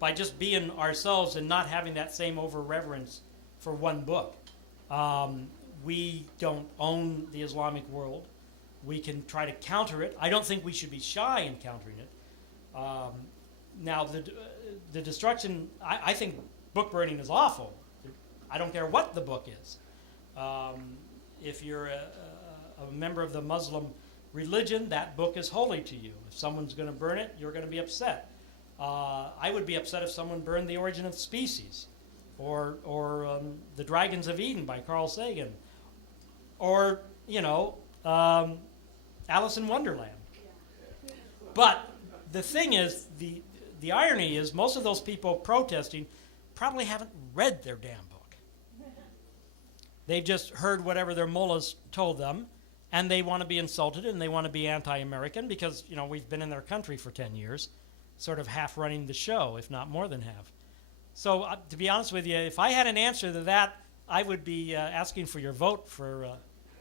by just being ourselves and not having that same over-reverence for one book. We don't own the Islamic world. We can try to counter it. I don't think we should be shy in countering it. Now, the destruction, I think book burning is awful. I don't care what the book is. If you're a member of the Muslim religion, that book is holy to you. If someone's going to burn it, you're going to be upset. I would be upset if someone burned The Origin of Species, or The Dragons of Eden by Carl Sagan, or, Alice in Wonderland. But the thing is, the irony is, most of those people protesting probably haven't read their damn book. They've just heard whatever their mullahs told them, and they want to be insulted, and they want to be anti-American because, we've been in their country for 10 years. Sort of half running the show, if not more than half. So to be honest with you, if I had an answer to that, I would be asking for your vote for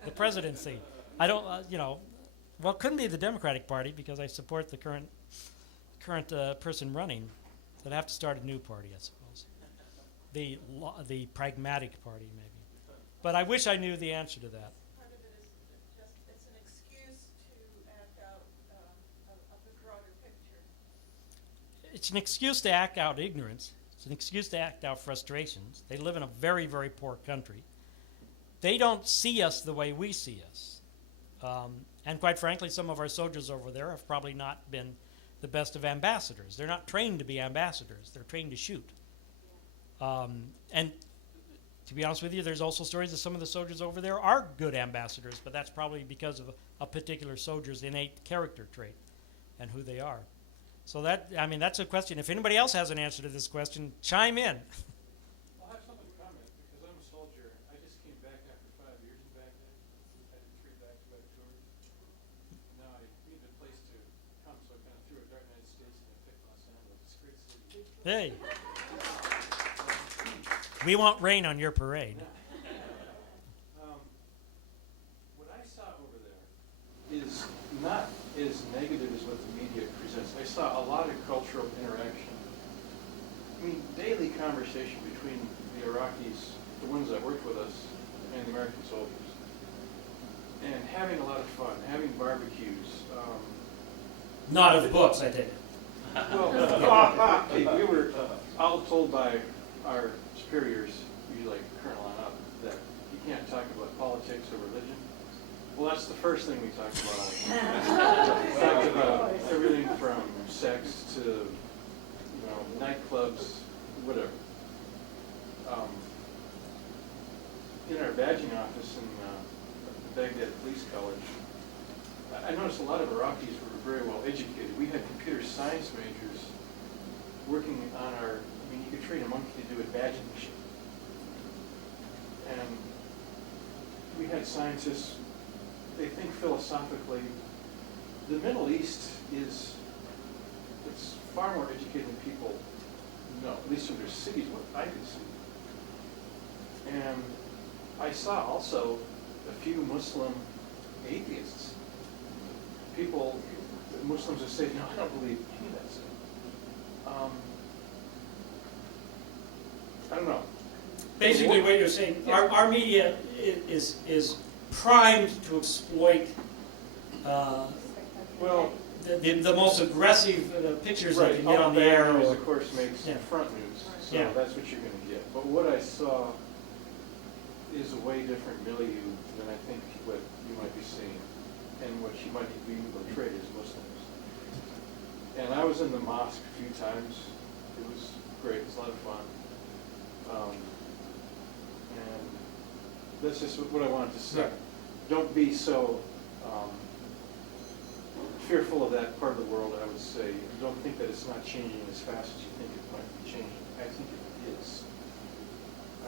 the presidency. I don't, well, it couldn't be the Democratic Party because I support the current person running. So I'd have to start a new party, I suppose. The pragmatic party, maybe. But I wish I knew the answer to that. Part of it is just it's an excuse to act out of the broader picture. It's an excuse to act out ignorance. It's an excuse to act out frustrations. They live in a very, very poor country. They don't see us the way we see us. And quite frankly, some of our soldiers over there have probably not been the best of ambassadors. They're not trained to be ambassadors. They're trained to shoot. And to be honest with you, there's also stories that some of the soldiers over there are good ambassadors, but that's probably because of a particular soldier's innate character trait and who they are. So that's a question. If anybody else has an answer to this question, chime in. I'll have something to comment because I'm a soldier. I just came back after 5 years in Baghdad. I did 3 back-to-back tours. Now I need a place to come, so I kind of threw a dart in the United States and I picked Los Angeles. It's a great city. Hey. We won't rain on your parade. What I saw over there is not as negative as what the media presents. I saw a lot of cultural interaction. I mean, daily conversation between the Iraqis, the ones that worked with us, and the American soldiers. And having a lot of fun, having barbecues. Not of books, I take it. Well, we were all told by our superiors, usually like Colonel on up, that you can't talk about politics or religion. Well, that's the first thing we talked about. We talked about everything from sex to, nightclubs, whatever. In our badging office in the Baghdad Police College, I noticed a lot of Iraqis were very well educated. We had computer science majors working on you could train a monkey to do a badging machine. And we had scientists, they think philosophically. The Middle East it's far more educated than people know, at least from their cities, what I could see. And I saw also a few Muslim atheists. People, Muslims will say, no, I don't believe any of that stuff. I don't know. Basically, what you're saying, our media is primed to exploit Well, the most aggressive pictures that right, can get all on the bad air. news, Or, of course, makes Yeah. front news, so Yeah. that's what you're going to get. But what I saw is a way different milieu than I think what you might be seeing, and what you might be portrayed as Muslims. And I was in the mosque a few times. It was great. It was a lot of fun. And that's just what I wanted to say. Right. Don't be so fearful of that part of the world, I would say. Don't think that it's not changing as fast as you think it might be changing. I think it is.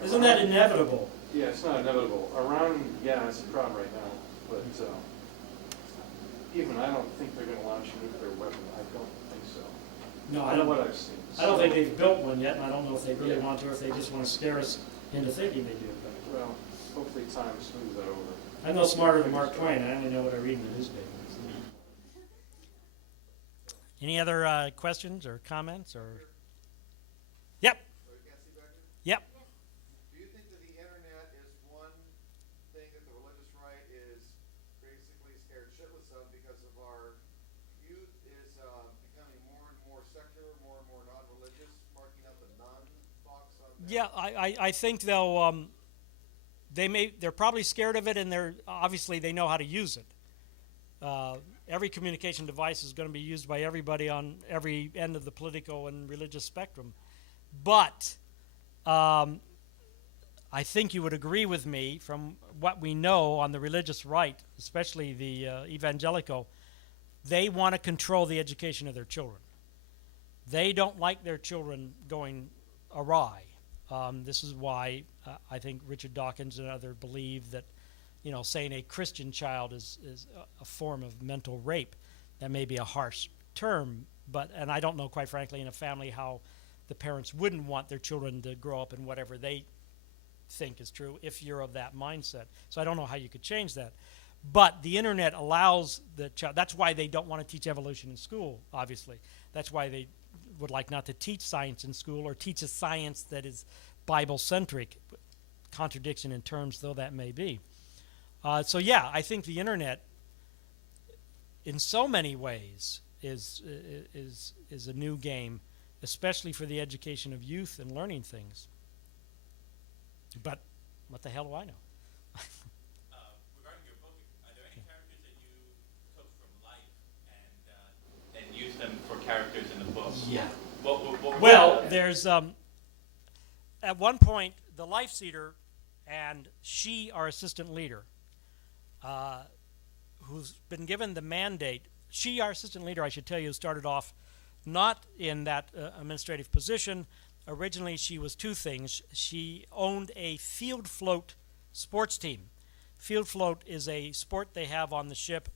Isn't that inevitable? Yeah, it's not inevitable. Iran, yeah, it's a problem right now. But even I don't think they're going to launch a nuclear weapon. I don't think so. No, I From don't. what I've seen. I don't think they've built one yet, and I don't know if they really want to, or if they just want to scare us into thinking they do. But Well, hopefully time smooths that over. I'm no smarter than Mark Twain. I only know what I read in the newspaper. Any other questions or comments? Or Yep. Yep. Do you think that the internet is one thing that the religious right is basically scared shitless of because of our youth is becoming more and more secular, more and more non-religious, marking up the non-box on there? Yeah, I think they'll they're probably scared of it, and they're obviously they know how to use it. Every communication device is going to be used by everybody on every end of the political and religious spectrum. But I think you would agree with me from what we know on the religious right, especially the evangelical, they want to control the education of their children. They don't like their children going awry. This is why I think Richard Dawkins and others believe that, you know, saying a Christian child is a form of mental rape. That may be a harsh term, and I don't know, quite frankly, in a family how the parents wouldn't want their children to grow up in whatever they think is true if you're of that mindset. So I don't know how you could change that. But the internet allows the child. That's why they don't want to teach evolution in school, obviously. That's why they would like not to teach science in school, or teach a science that is Bible-centric, contradiction in terms though that may be. So yeah, I think the internet, in so many ways, is a new game, especially for the education of youth and learning things. But what the hell do I know? Regarding your book, are there any characters that you took from life and used them for characters in the book? Yeah. What Well, there's at one point the life seeder and she, our assistant leader, who's been given the mandate. She, our assistant leader, I should tell you, started off not in that administrative position. Originally, she was two things. She owned a field float sports team. Field float is a sport they have on the ship.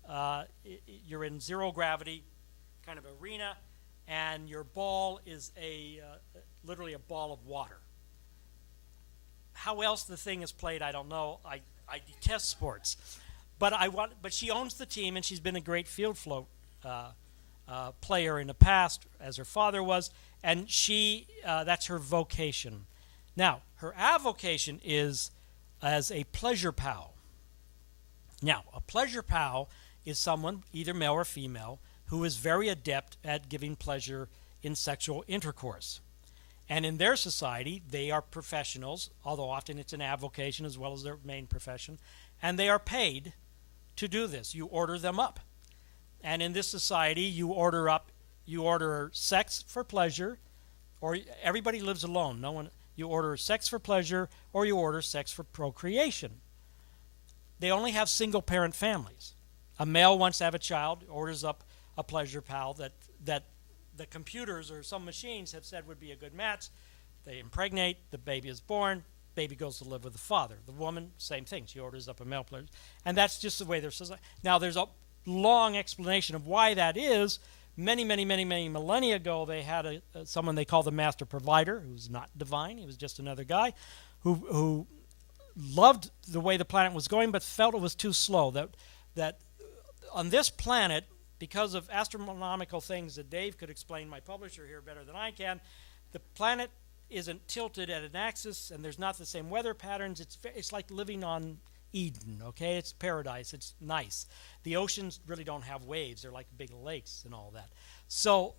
You're in zero gravity kind of arena, and your ball is literally a ball of water. How else the thing is played, I don't know. I detest sports. But she owns the team, and she's been a great field float player in the past, as her father was, and that's her vocation. Now, her avocation is as a pleasure pal. Now, a pleasure pal is someone, either male or female, who is very adept at giving pleasure in sexual intercourse. And in their society, they are professionals, although often it's an avocation as well as their main profession, and they are paid to do this. You order them up. And in this society, you order sex for pleasure, or everybody lives alone. You order sex for pleasure, or you order sex for procreation. They only have single-parent families. A male wants to have a child, orders up a pleasure pal that the computers or some machines have said would be a good match. They impregnate, the baby is born, baby goes to live with the father. The woman, same thing. She orders up a male pleasure. And that's just the way their society. Now, there's a long explanation of why that is. Many millennia ago, they had someone they call the master provider, who's not divine. He was just another guy who loved the way the planet was going, but felt it was too slow, that that on this planet, because of astronomical things that Dave could explain, my publisher here better than I can, the planet isn't tilted at an axis, and there's not the same weather patterns. It's like living on Eden, okay? It's paradise. It's nice. The oceans really don't have waves. They're like big lakes and all that. So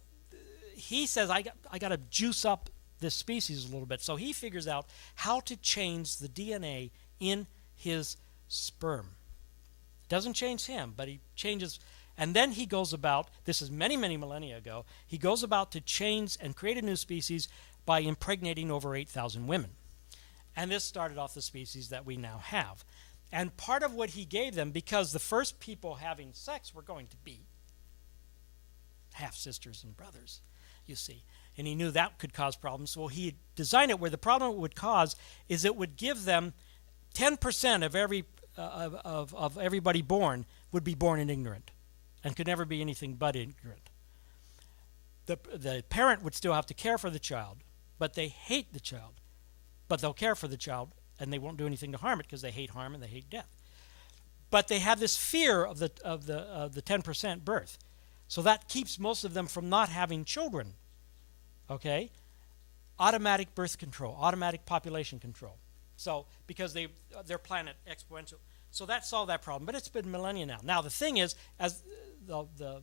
he says, I got to juice up this species a little bit. So he figures out how to change the DNA in his sperm. Doesn't change him, but he changes. And then he goes about, this is many, many millennia ago, he goes about to change and create a new species by impregnating over 8,000 women. And this started off the species that we now have. And part of what he gave them, because the first people having sex were going to be half-sisters and brothers, you see. And he knew that could cause problems. So he designed it where the problem it would cause is it would give them 10% of everybody born would be born in ignorant and could never be anything but ignorant. The parent would still have to care for the child, but they hate the child. But they'll care for the child, and they won't do anything to harm it because they hate harm and they hate death. But they have this fear of the 10% birth. So that keeps most of them from not having children. Okay? Automatic birth control, automatic population control. So, because their planet exponential. So that solved that problem, but it's been millennia now. Now the thing is, as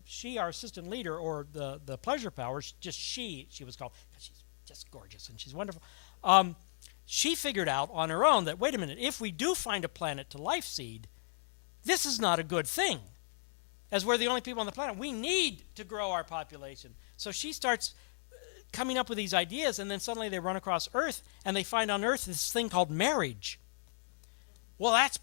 she, our assistant leader, or the pleasure power, just she was called, because she's just gorgeous and she's wonderful. She figured out on her own that, wait a minute, if we do find a planet to life seed, this is not a good thing. As we're the only people on the planet, we need to grow our population. So she starts coming up with these ideas, and then suddenly they run across Earth, and they find on Earth this thing called marriage. Well, that's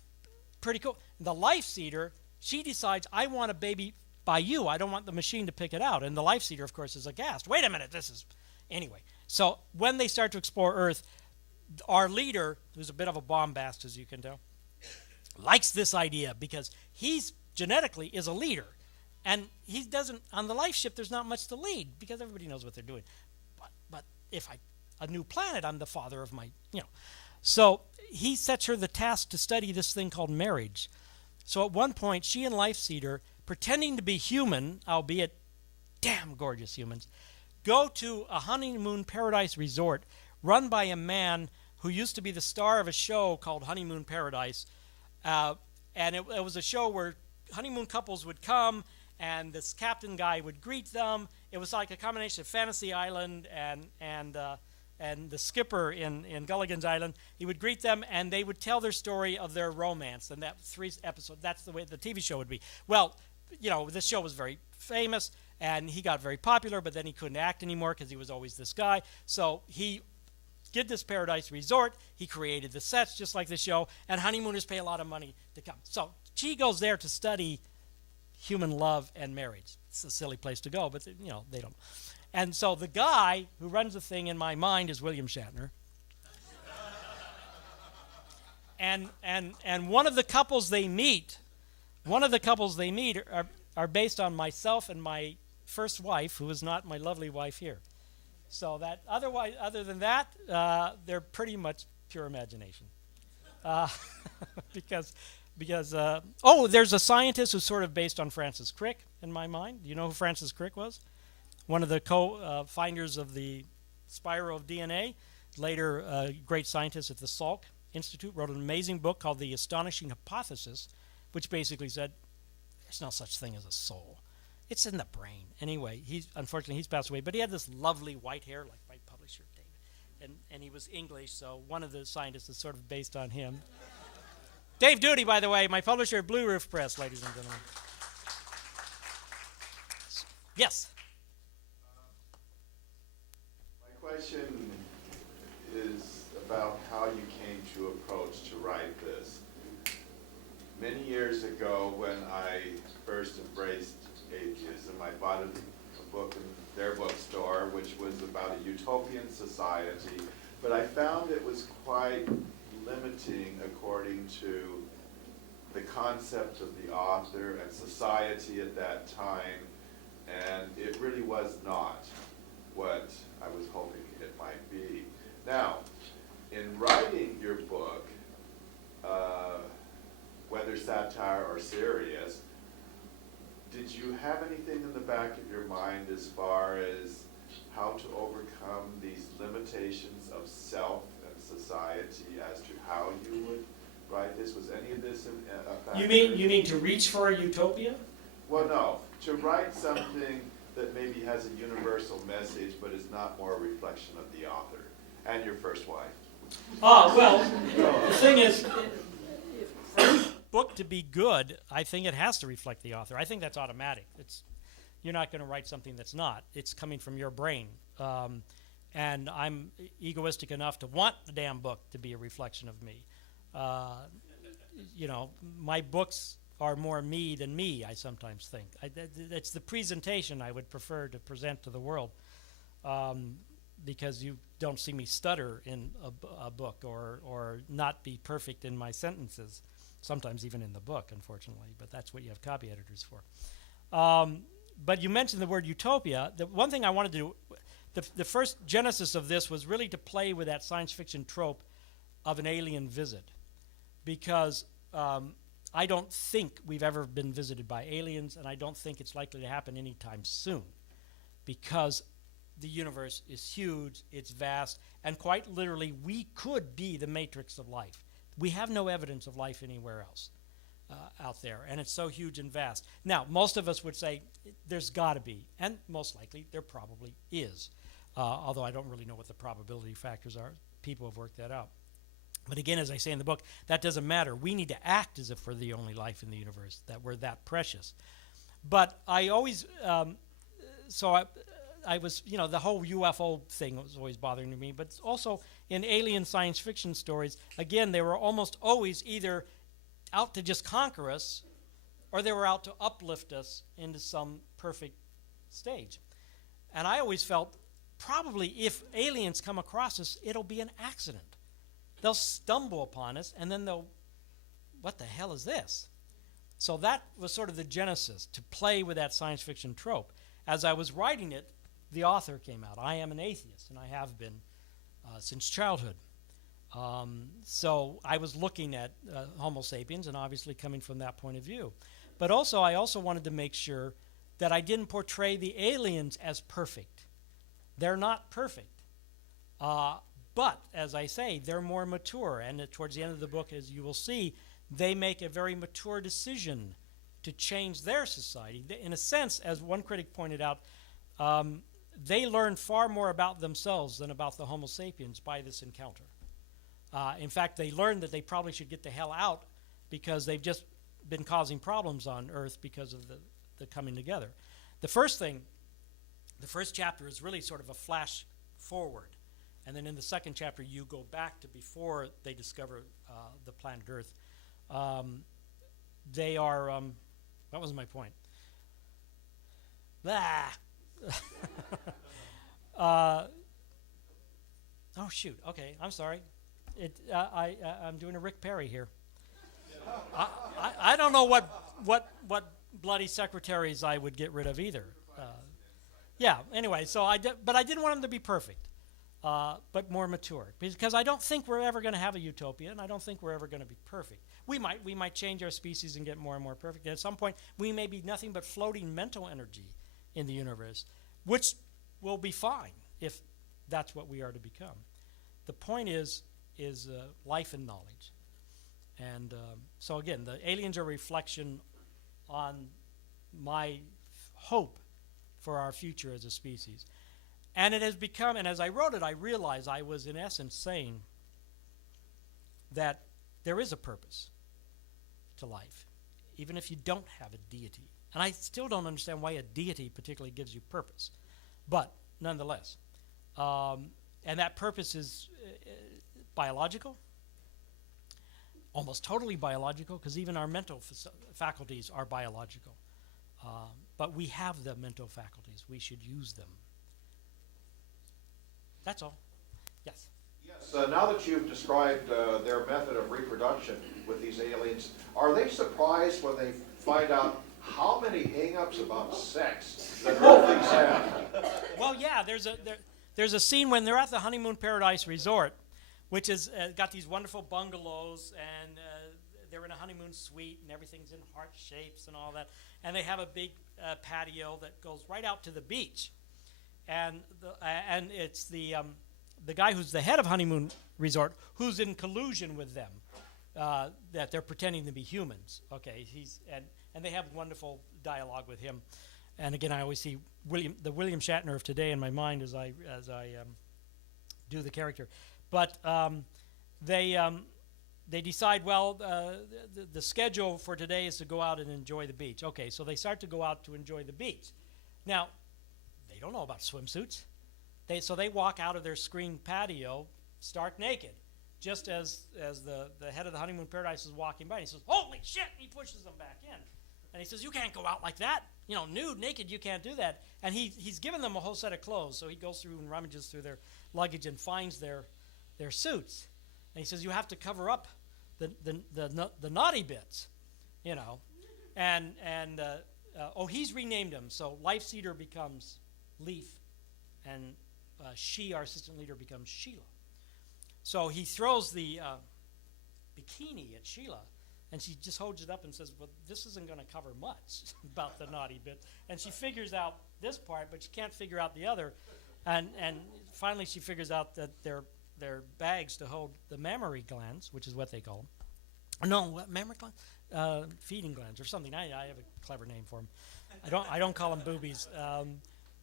pretty cool. The life seeder, she decides, I want a baby by you. I don't want the machine to pick it out. And the life seeder, of course, is aghast. Wait a minute, this is... Anyway, so when they start to explore Earth, our leader, who's a bit of a bombast, as you can tell, likes this idea because he's genetically is a leader. And he doesn't, on the life ship, there's not much to lead because everybody knows what they're doing. But if a new planet, I'm the father of my, So he sets her the task to study this thing called marriage. So at one point, she and Life Seeder, pretending to be human, albeit damn gorgeous humans, go to a honeymoon paradise resort run by a man who used to be the star of a show called Honeymoon Paradise. And it was a show where honeymoon couples would come, and this captain guy would greet them. It was like a combination of Fantasy Island and the skipper in Gulliver's Island. He would greet them, and they would tell their story of their romance. And that 3 episodes, that's the way the TV show would be. Well, this show was very famous, and he got very popular, but then he couldn't act anymore because he was always this guy. So he did this paradise resort. He created the sets just like the show, and honeymooners pay a lot of money to come. So she goes there to study human love and marriage. It's a silly place to go, but they don't. And so the guy who runs the thing in my mind is William Shatner. and one of the couples they meet are based on myself and my first wife, who is not my lovely wife here. So that other than that, they're pretty much pure imagination. Because there's a scientist who's sort of based on Francis Crick in my mind. Do you know who Francis Crick was? One of the co-finders of the spiral of DNA. Later, a great scientist at the Salk Institute, wrote an amazing book called The Astonishing Hypothesis, which basically said there's no such thing as a soul. It's in the brain. Anyway, unfortunately he's passed away, but he had this lovely white hair like my publisher, David. And he was English, so one of the scientists is sort of based on him. Dave Doody, by the way, my publisher at Blue Roof Press, ladies and gentlemen. Yes? My question is about how you came to approach to write this. Many years ago, when I first embraced atheism, I bought a book in their bookstore, which was about a utopian society, but I found it was quite limiting according to the concept of the author and society at that time, and it really was not what I was hoping it might be. Now, in writing your book, whether satire or serious. Did you have anything in the back of your mind as far as how to overcome these limitations of self and society as to how you would write this? Was any of this a factor? You mean to reach for a utopia? Well, no, to write something that maybe has a universal message but is not more a reflection of the author and your first wife. Well, the thing is, for a book to be good, I think it has to reflect the author. I think that's automatic. You're not going to write something that's not. It's coming from your brain. And I'm egoistic enough to want the damn book to be a reflection of me. My books are more me than me, I sometimes think. It's the presentation I would prefer to present to the world, because you don't see me stutter in a book or not be perfect in my sentences, sometimes even in the book, unfortunately, but that's what you have copy editors for. But you mentioned the word utopia. The one thing I wanted to do, the first genesis of this was really to play with that science fiction trope of an alien visit, because I don't think we've ever been visited by aliens, and I don't think it's likely to happen anytime soon, because the universe is huge, it's vast, and quite literally we could be the matrix of life. We have no evidence of life anywhere else out there, and it's so huge and vast. Now, most of us would say there's got to be, and most likely there probably is, although I don't really know what the probability factors are. People have worked that out. But again, as I say in the book, that doesn't matter. We need to act as if we're the only life in the universe, that we're that precious. But I always, I was, the whole UFO thing was always bothering me, but also in alien science fiction stories, again, they were almost always either out to just conquer us, or they were out to uplift us into some perfect stage. And I always felt, probably if aliens come across us, it'll be an accident. They'll stumble upon us, and then what the hell is this? So that was sort of the genesis, to play with that science fiction trope. As I was writing it, the author came out. I am an atheist, and I have been since childhood. So I was looking at Homo sapiens, and obviously coming from that point of view. But also, I also wanted to make sure that I didn't portray the aliens as perfect. They're not perfect. But, as I say, they're more mature. And towards the end of the book, as you will see, they make a very mature decision to change their society. In a sense, as one critic pointed out, they learn far more about themselves than about the Homo sapiens by this encounter. In fact, they learned that they probably should get the hell out because they've just been causing problems on Earth because of the coming together. The first chapter is really sort of a flash forward. And then in the second chapter, you go back to before they discover the planet Earth. They are, what was my point? Oh, shoot. Okay, I'm sorry. I'm doing a Rick Perry here. I don't know what bloody secretaries I would get rid of either. Anyway, but I didn't want them to be perfect. But more mature, because I don't think we're ever going to have a utopia, and I don't think we're ever going to be perfect. We might change our species and get more and more perfect. And at some point, we may be nothing but floating mental energy in the universe, which will be fine if that's what we are to become. The point is life and knowledge. And so again, the aliens are a reflection on my hope for our future as a species. And it has become, and as I wrote it, I realized I was in essence saying that there is a purpose to life, even if you don't have a deity. And I still don't understand why a deity particularly gives you purpose. But nonetheless, and that purpose is biological, almost totally biological, because even our mental faculties are biological. But we have the mental faculties. We should use them. That's all. Yes? Yes, now that you've described their method of reproduction with these aliens, are they surprised when they find out how many hang-ups about sex that Earthlings have? Well, yeah, there's a scene when they're at the Honeymoon Paradise Resort, which is got these wonderful bungalows, and they're in a honeymoon suite, and everything's in heart shapes and all that. And they have a big patio that goes right out to the beach. And it's the guy who's the head of honeymoon resort who's in collusion with them, that they're pretending to be humans. Okay, and they have wonderful dialogue with him. And again, I always see the William Shatner of today in my mind as I do the character. But they decide, well, the schedule for today is to go out and enjoy the beach. Okay, so they start to go out to enjoy the beach. Now, they don't know about swimsuits. So they walk out of their screened patio stark naked, just as the head of the honeymoon paradise is walking by. And he says, "Holy shit!" And he pushes them back in. And he says, "You can't go out like that. You know, nude, naked, you can't do that." And he's given them a whole set of clothes. So he goes through and rummages through their luggage and finds their suits. And he says, "You have to cover up the naughty bits, you know." And he's renamed them. So Life's Eater becomes Leaf, and she, our assistant leader, becomes Sheila. So he throws the bikini at Sheila, and she just holds it up and says, "Well, this isn't going to cover much about the naughty bit." And she figures out this part, but she can't figure out the other. And finally she figures out that they're bags to hold the mammary glands, which is what they call them. No, what, mammary glands? Feeding glands or something. I have a clever name for them. I don't call them boobies.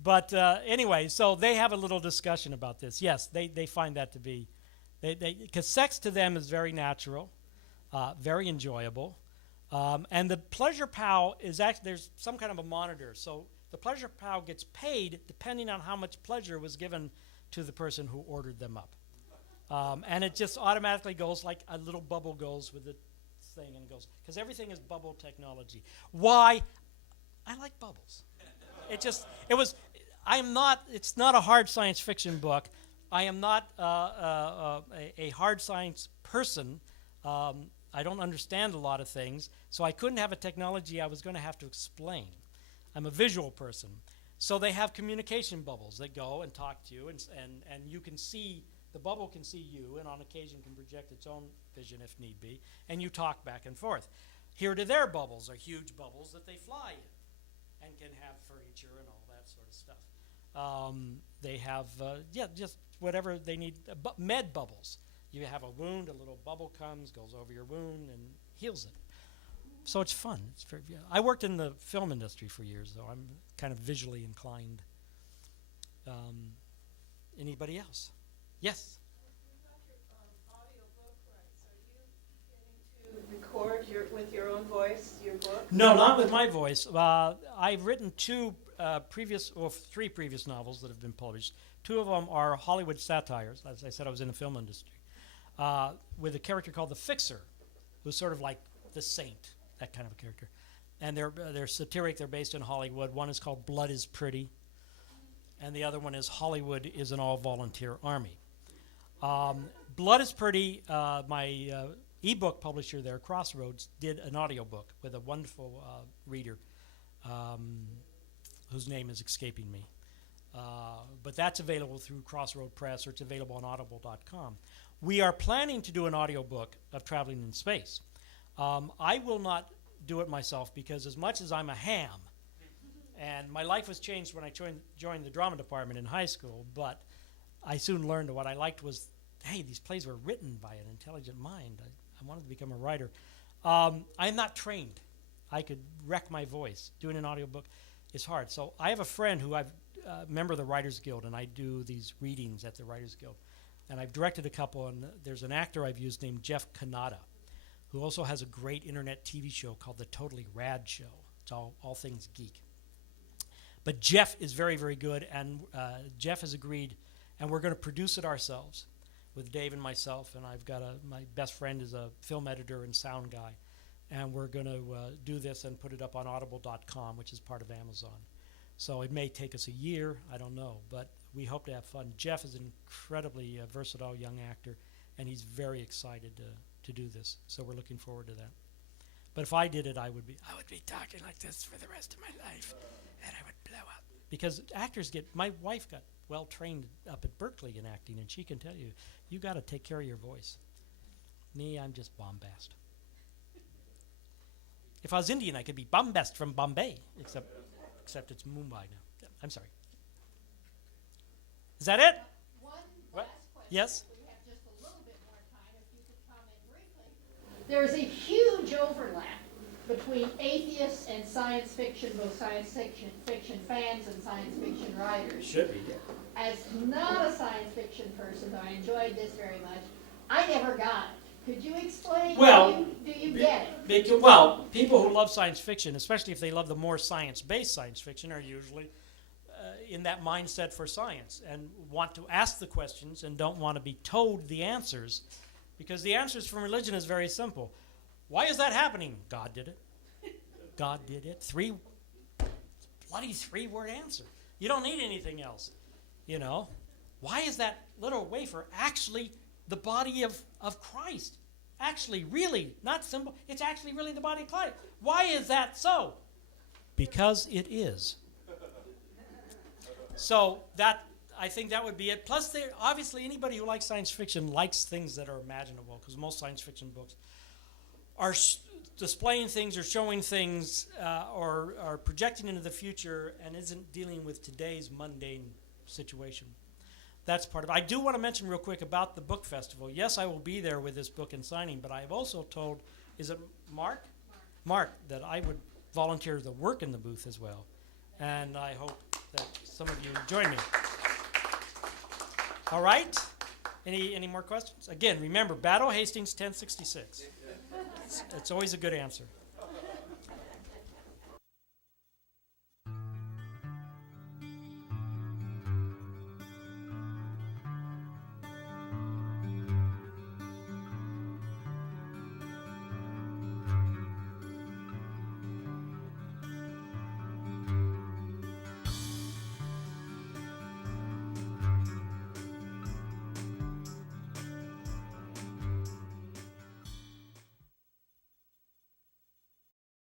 But anyway, so they have a little discussion about this. Yes, they find that to be, because sex to them is very natural, very enjoyable. And the pleasure pal is actually, there's some kind of a monitor. So the pleasure pal gets paid depending on how much pleasure was given to the person who ordered them up. And it just automatically goes, like a little bubble goes with the thing and goes, because everything is bubble technology. Why? I like bubbles. It's not a hard science fiction book. I am not a hard science person. I don't understand a lot of things, so I couldn't have a technology I was going to have to explain. I'm a visual person. So they have communication bubbles that go and talk to you, and you can see, the bubble can see you, and on occasion can project its own vision if need be, and you talk back and forth. Here to their bubbles are huge bubbles that they fly in and can have furniture and all that sort of stuff. They have, just whatever they need, med bubbles. You have a wound, a little bubble comes, goes over your wound, and heals it. So it's fun. I worked in the film industry for years, so I'm kind of visually inclined. Anybody else? Yes? What about your audiobook rights? Are you getting to record with your own voice, your book? No, not with my voice. I've written three previous novels that have been published. Two of them are Hollywood satires. As I said, I was in the film industry. With a character called the Fixer, who's sort of like the saint, that kind of a character. And they're satiric. They're based in Hollywood. One is called Blood is Pretty, and the other one is Hollywood is an all-volunteer army. Blood is Pretty, my ebook publisher there, Crossroads, did an audiobook with a wonderful reader whose name is escaping me. But that's available through Crossroad Press, or it's available on audible.com. We are planning to do an audiobook of Traveling in Space. I will not do it myself, because as much as I'm a ham, and my life was changed when I joined the drama department in high school, but I soon learned that what I liked was, hey, these plays were written by an intelligent mind. I wanted to become a writer. I'm not trained. I could wreck my voice. Doing an audiobook is hard. So I have a friend who I've member of the Writers Guild, and I do these readings at the Writers Guild. And I've directed a couple, and there's an actor I've used named Jeff Kanata, who also has a great internet TV show called The Totally Rad Show. It's all things geek. But Jeff is very, very good, and Jeff has agreed, and we're going to produce it ourselves with Dave and myself, and I've got my best friend is a film editor and sound guy, and we're going to do this and put it up on audible.com, which is part of Amazon. So it may take us a year, I don't know, but we hope to have fun. Jeff is an incredibly versatile young actor, and he's very excited to do this. So we're looking forward to that. But if I did it, I would be talking like this for the rest of my life, and I would blow up. Because actors my wife got well trained up at Berkeley in acting, and she can tell you, you got to take care of your voice. Me, I'm just bombast. If I was Indian, I could be Bombast from Bombay, except it's Mumbai now. Yeah, I'm sorry. Is that it? One What? last question. Yes? We have just a little bit more time, if you could comment briefly. There's a huge overlap between atheists and science fiction, both science fiction fans and science fiction writers. Should be. As not a science fiction person, though I enjoyed this very much, I never got it. Could you explain? Well, do you get it? Well, people who love science fiction, especially if they love the more science-based science fiction, are usually in that mindset for science and want to ask the questions and don't want to be told the answers, because the answers from religion is very simple. Why is that happening? God did it. God did it. Bloody three-word answer. You don't need anything else. You know, why is that little wafer actually the body of Christ? Actually, really, not symbol. It's actually really the body of Christ. Why is that so? Because it is. So I think that would be it. Plus, obviously, anybody who likes science fiction likes things that are imaginable, because most science fiction books are displaying things or showing things or are projecting into the future and isn't dealing with today's mundane situation. That's part of it. I do want to mention real quick about the book festival. Yes, I will be there with this book and signing, but I have also told, is it Mark? Mark, that I would volunteer to work in the booth as well. And I hope that some of you join me. All right? Any more questions? Again, remember, Battle Hastings 1066. It's always a good answer.